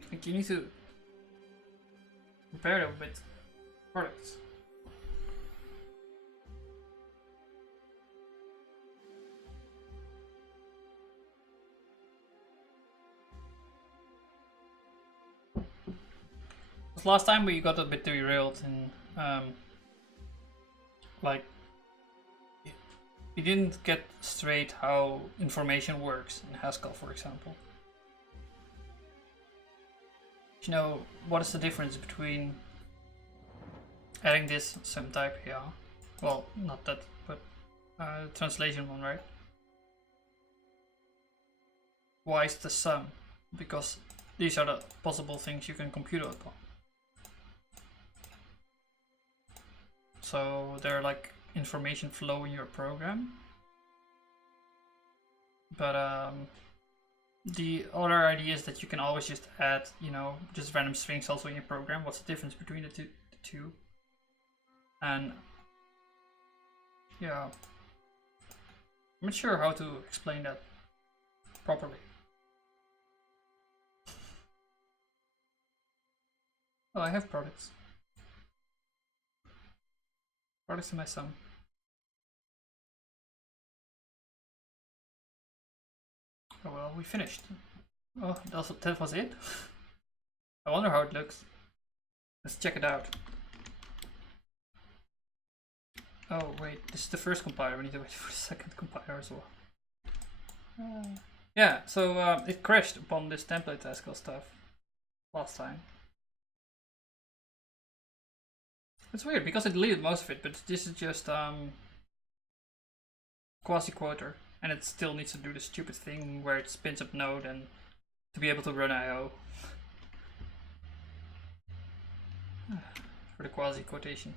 I think you need to compare them with products. Last time we got a bit derailed in like we didn't get straight how information works in Haskell, for example. You know, what is the difference between adding this sum type here? Well, not that, but translation one, right? Why is the sum? Because these are the possible things you can compute upon. So they're like information flow in your program. But the other idea is that you can always just add, you know, just random strings also in your program. What's the difference between the two? And yeah, I'm not sure how to explain that properly. Oh, I have products. Products in my sum. Oh well, we finished. Oh, that was it? I wonder how it looks. Let's check it out. Oh wait, this is the first compiler. We need to wait for the second compiler as well. Yeah, so it crashed upon this template Haskell stuff last time. It's weird because it deleted most of it, but this is just quasi-quoter, and it still needs to do the stupid thing where it spins up node and to be able to run IO for the quasi-quotation.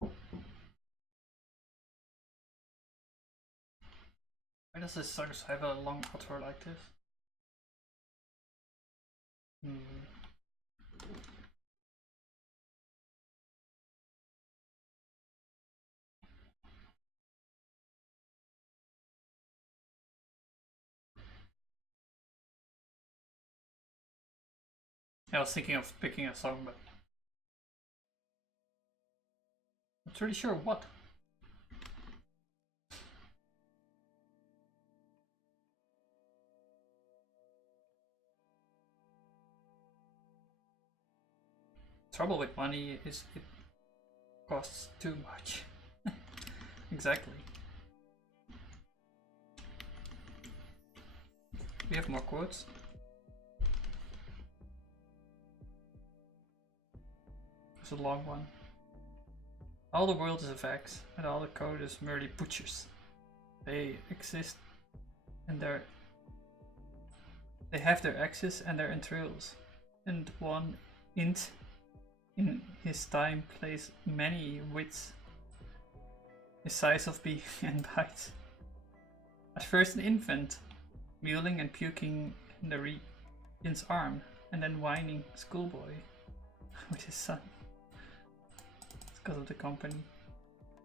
Why does this song have a long outro like this? Yeah, I was thinking of picking a song, but I'm not really sure what. Trouble with money is it costs too much. Exactly. We have more quotes. It's a long one. All the world is a vex, and all the code is merely butchers. They exist and they have their axes and their entrails, and one int in his time plays many wits, the size of bee and bites. At first an infant, mewling and puking in the regent's arm, and then whining schoolboy with his son. It's because of the company.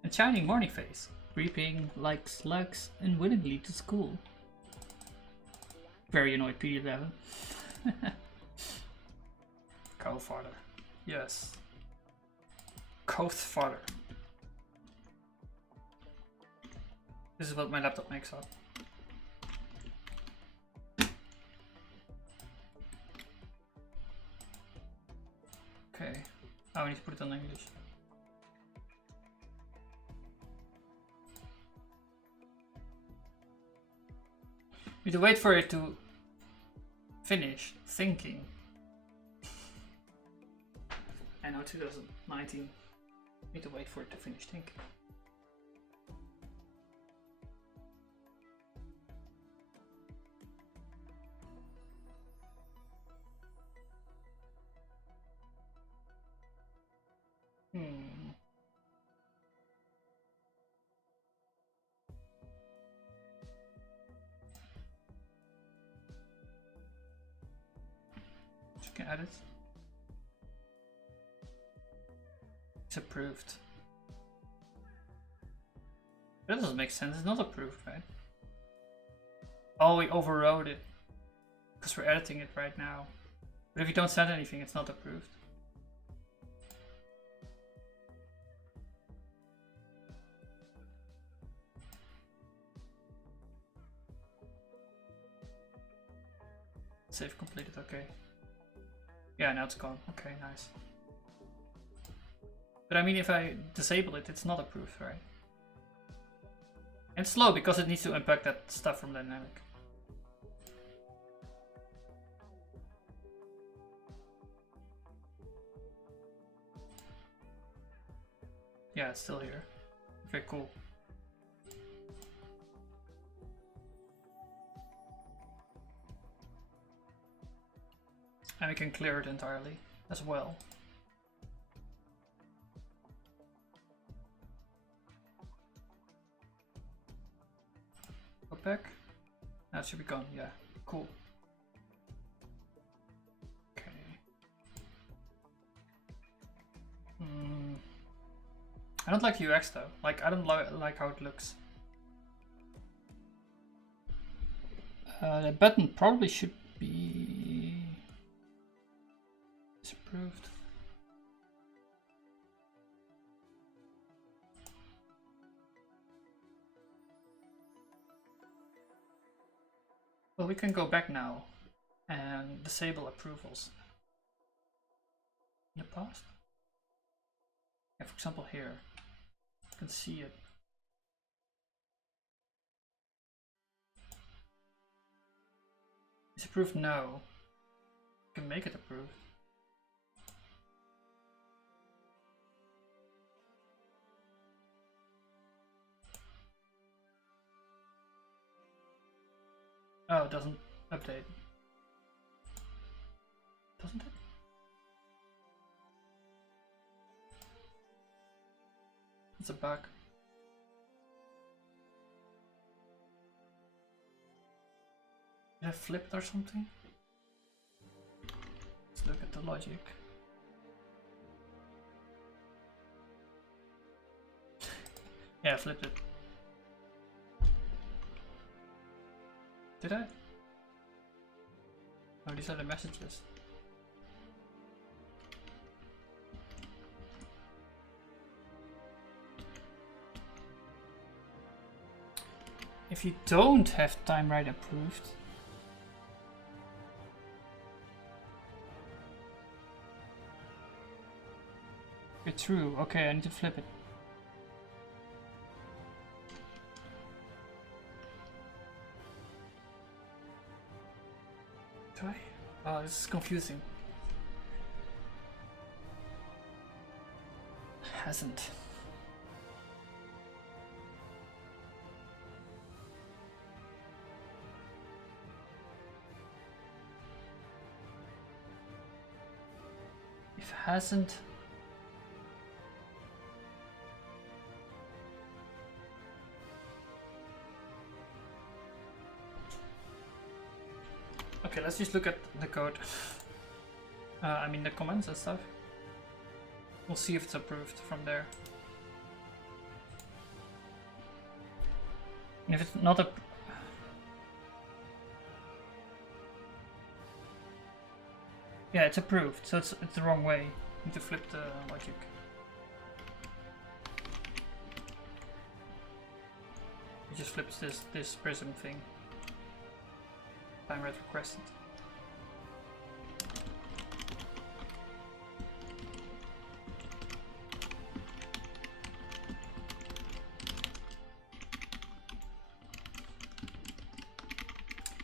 And shining morning face, creeping like slugs and willingly to school. Very annoyed P11. Co-father. Yes. Co-father. This is what my laptop makes up. Okay. Oh, I need to put it on English. We need to wait for it to finish thinking. I know 2019. Need to wait for it to finish thinking. You can add it. It's approved. That doesn't make sense. It's not approved, right? Oh, we overrode it because we're editing it right now. But if you don't send anything, it's not approved. Save completed, okay. Yeah, now it's gone. Okay, nice. But I mean, if I disable it, it's not approved, right? And it's slow because it needs to unpack that stuff from dynamic. Yeah, it's still here. Okay, cool. And we can clear it entirely as well. Go back. Now it should be gone. Yeah, cool. Okay. I don't like the UX though. Like, I don't like how it looks. The button probably should be disapproved. Well, we can go back now and disable approvals. In the past? Yeah, for example here. You can see it. Is approved? No. You can make it approved. Oh, it doesn't update. Doesn't it? It's a bug. Did I flip it or something? Let's look at the logic. Yeah, I flipped it. Did I? Oh, these are the messages. If you don't have time right approved, it's true. Okay, I need to flip it. Do I? Oh, this is confusing. Hasn't. If it hasn't... Okay, let's just look at the code. I mean the comments and stuff. We'll see if it's approved from there. And if it's not a... Yeah, it's approved, so it's the wrong way. You need to flip the logic. It just flips this prism thing. Time right requested.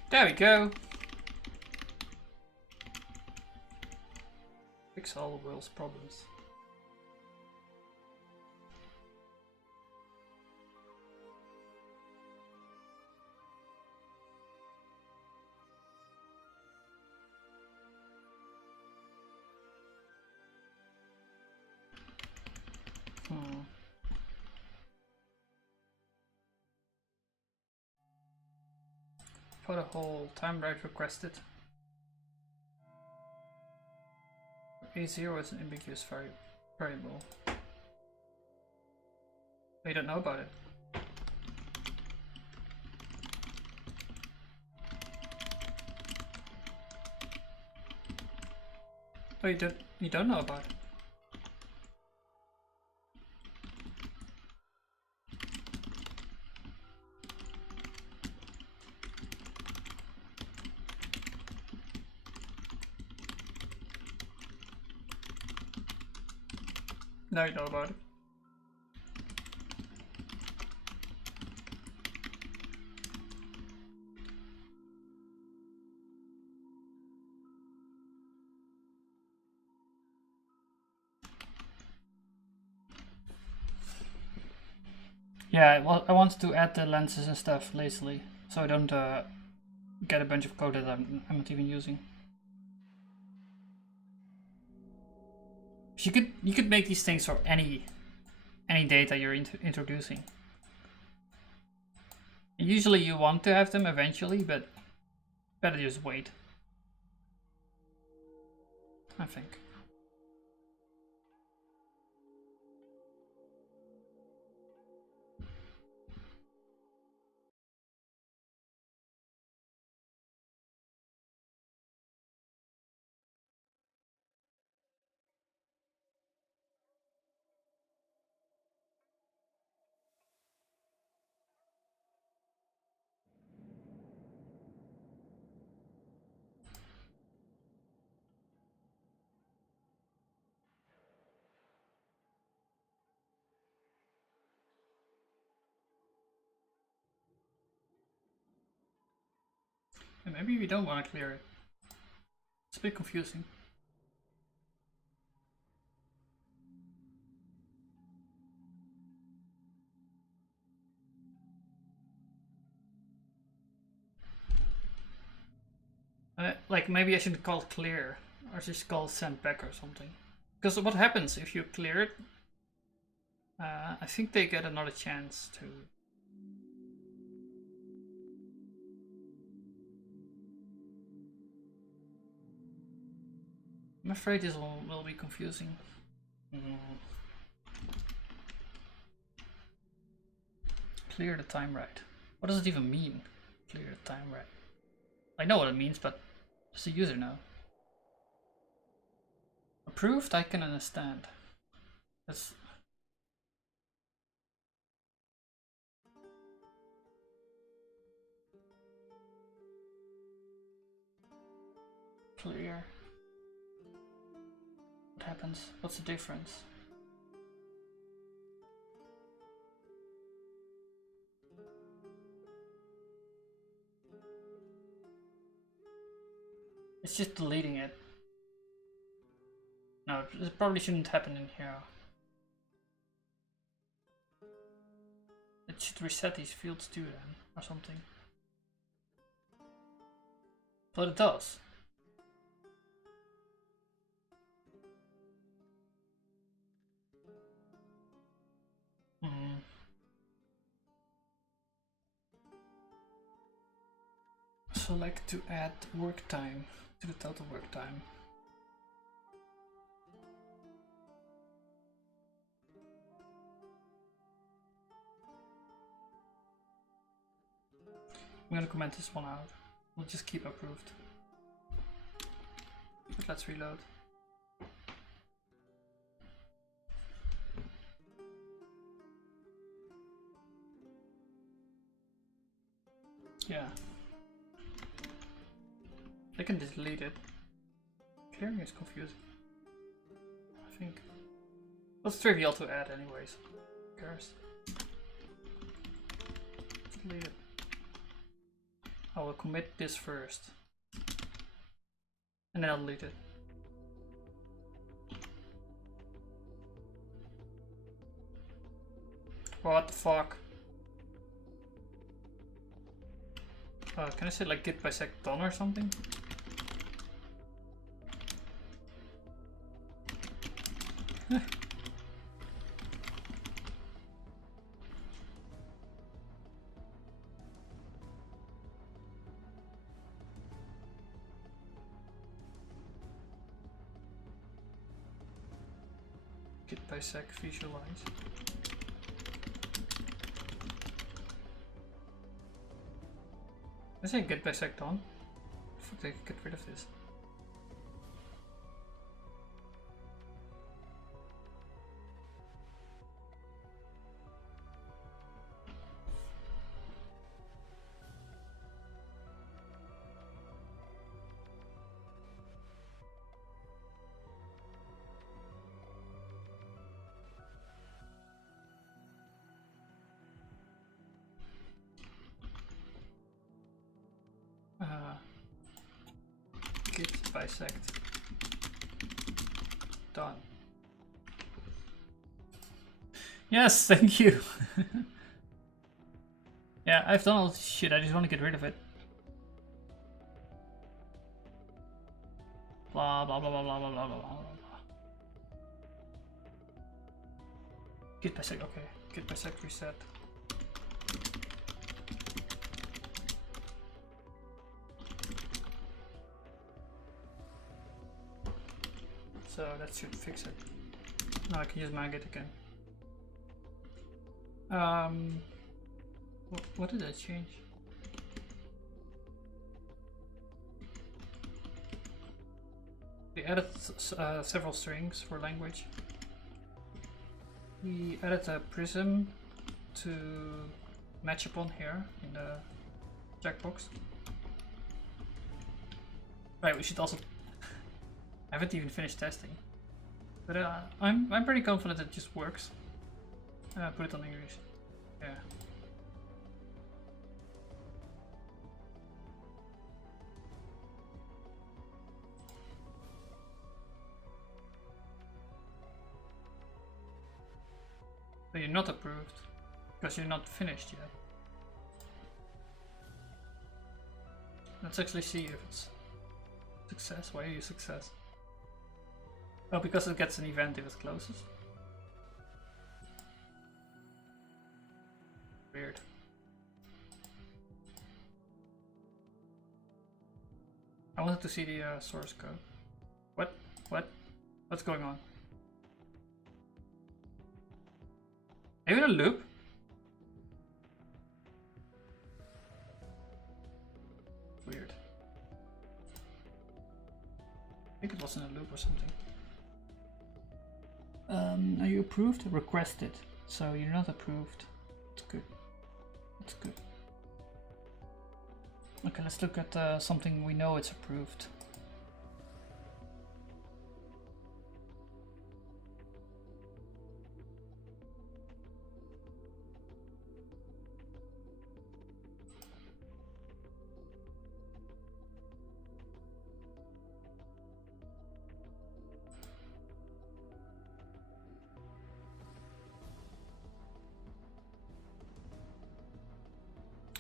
There we go. Fix all the world's problems. For the whole time right requested. A0 is an ambiguous variable. We don't know about it. Oh, you don't know about it. Now you know about it. Yeah, well, I want to add the lenses and stuff lazily, so I don't get a bunch of code that I'm not even using. You could make these things for any data you're introducing. Usually you want to have them eventually, but better just wait. I think. And maybe we don't want to clear it. It's a bit confusing. Like maybe I shouldn't call it clear, or just call it send back or something. Because what happens if you clear it? I think they get another chance to. I'm afraid this will be confusing. Clear the time right. What does it even mean? Clear the time right. I know what it means, but does the user know? Approved, I can understand. That's clear. What happens? What's the difference? It's just deleting it. No, it probably shouldn't happen in here. It should reset these fields too then, or something. But it does. also like to add work time to the total work time. I'm gonna comment this one out. We'll just keep approved. But let's reload. Yeah. I can delete it. Clearing is confusing. I think. Well, it's trivial to add anyways. Who cares? Delete it. I will commit this first. And then I'll delete it. What the fuck? Can I say like git bisect done or something? Git bisect visualize. I say git bisect on. I think get rid of this. Git bisect done. Yes, thank you. Yeah, I've done all this shit, I just want to get rid of it. Blah blah blah blah blah blah blah blah blah. Git bisect, okay. Git bisect reset. So that should fix it. Now I can use maggot again. What did I change? We added several strings for language. We added a prism to match upon here in the checkbox. Right, we should also. I haven't even finished testing, but I'm pretty confident it just works. Put it on English. Yeah. But you're not approved because you're not finished yet. Let's actually see if it's success. Why are you success? Oh, because it gets an event if it closes. Weird. I wanted to see the source code. What? What? What's going on? Are you in a loop? Weird. I think it was in a loop or something. Are you approved? Requested. So you're not approved. It's good. It's good. Okay, let's look at something we know it's approved.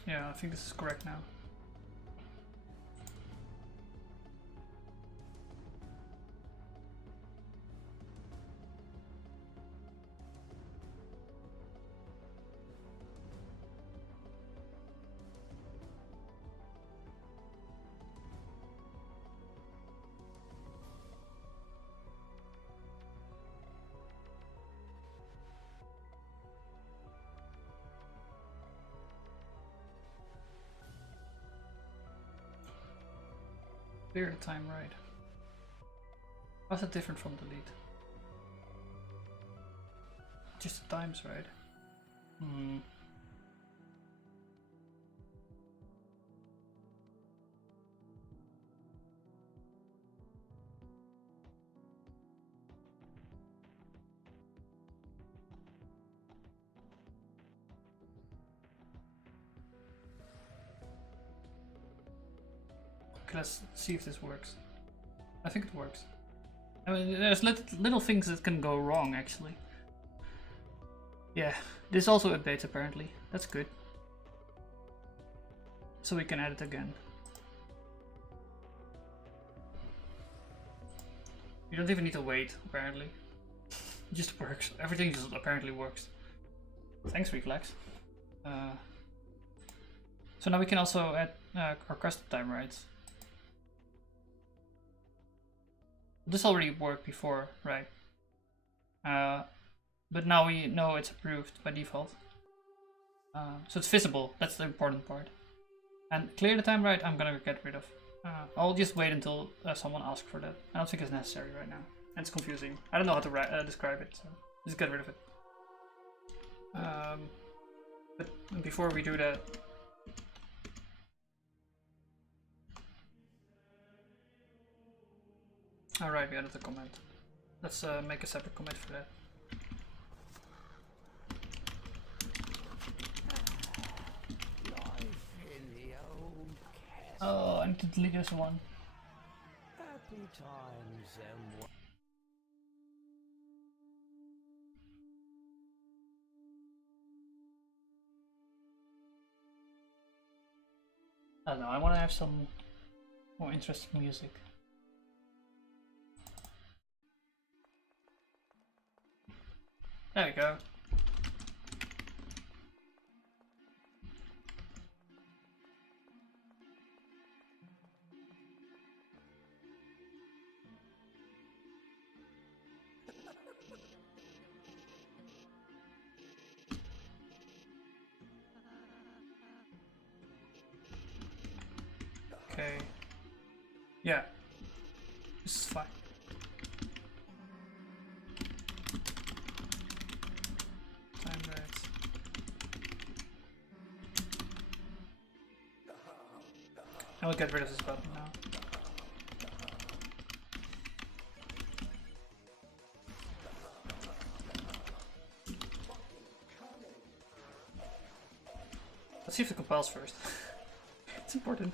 Yeah, I think this is correct now. Clear the time right. How's it different from delete? Just the times right. Okay, let's see if this works. I think it works. I mean, there's little things that can go wrong, actually. Yeah, this also updates apparently. That's good. So we can add it again. You don't even need to wait, apparently. It just works. Everything just apparently works. Thanks, Reflex. So now we can also add our custom time rights. This already worked before, right? But now we know it's approved by default. So it's visible, that's the important part. And clear the time right, I'm gonna get rid of. I'll just wait until someone asks for that. I don't think it's necessary right now. And it's confusing. I don't know how to describe it, so just get rid of it. But before we do that, alright, we added a comment. Let's make a separate commit for that. Oh, I need to delete this one. Happy times and I don't know, I want to have some more interesting music. There we go. Okay. Yeah. This is fine. Time rights. I will get rid of this button now. Let's see if it compiles first. It's important.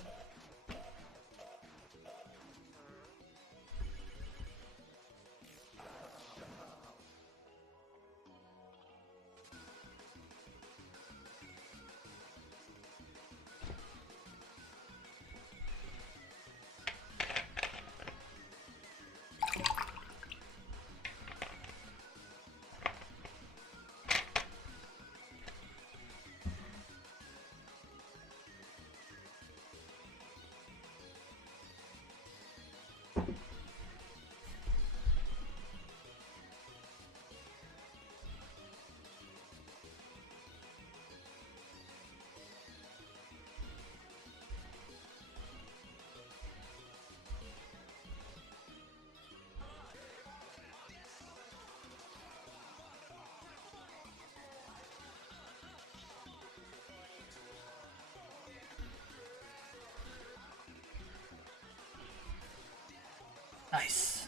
Nice.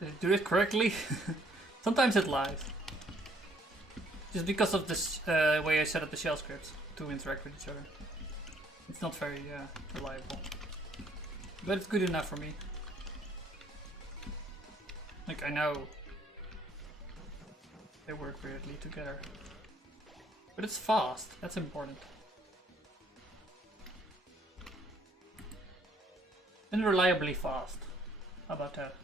Did it do it correctly? Sometimes it lies. Just because of this way I set up the shell scripts to interact with each other. It's not very reliable. But it's good enough for me. Like, I know they work weirdly together. But it's fast, that's important. And reliably fast. How about that?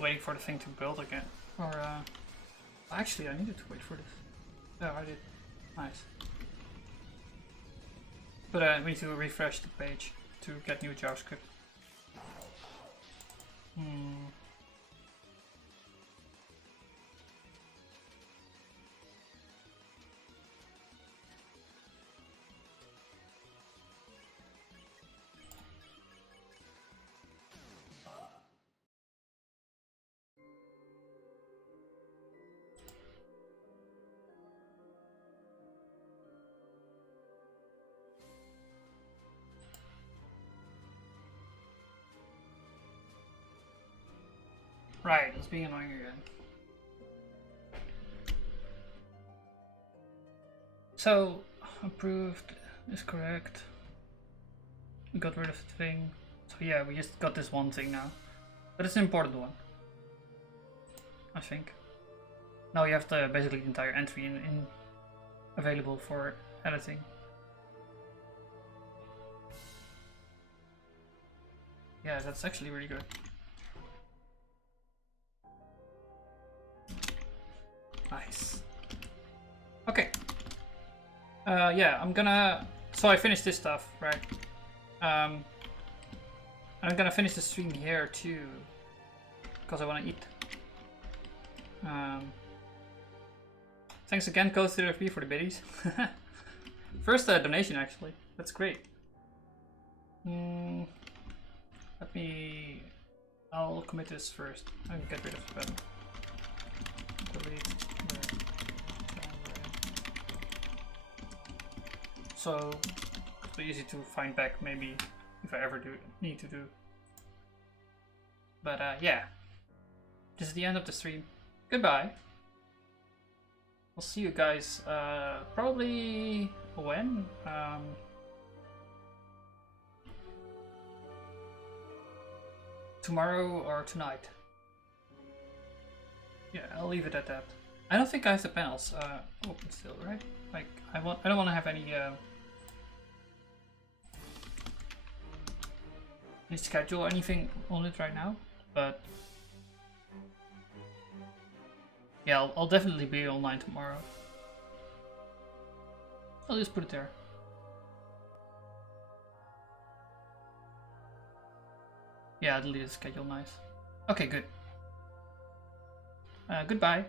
waiting for the thing to build again. Or, actually, I needed to wait for this. Oh, I did. Nice. But we need to refresh the page to get new JavaScript. Right, it's being annoying again. So, approved is correct. We got rid of the thing. So yeah, we just got this one thing now. But it's an important one. I think. Now you have the basically the entire entry in available for editing. Yeah, that's actually really good. Nice. Okay. Yeah, I'm gonna. So I finished this stuff, right? I'm gonna finish the stream here too, because I want to eat. Thanks again, Code3 for the biddies. First donation, actually. That's great. Let me. I'll commit this first. I can get rid of the button. Delete. So it'll be easy to find back, maybe, if I ever need to do. But yeah, this is the end of the stream. Goodbye. We'll see you guys probably when? Tomorrow or tonight. Yeah, I'll leave it at that. I don't think I have the panels open still, right? Like I don't want to have any schedule or anything on it right now, but yeah, I'll definitely be online tomorrow. I'll just put it there. Yeah, delete the schedule, nice. Okay, good. Goodbye.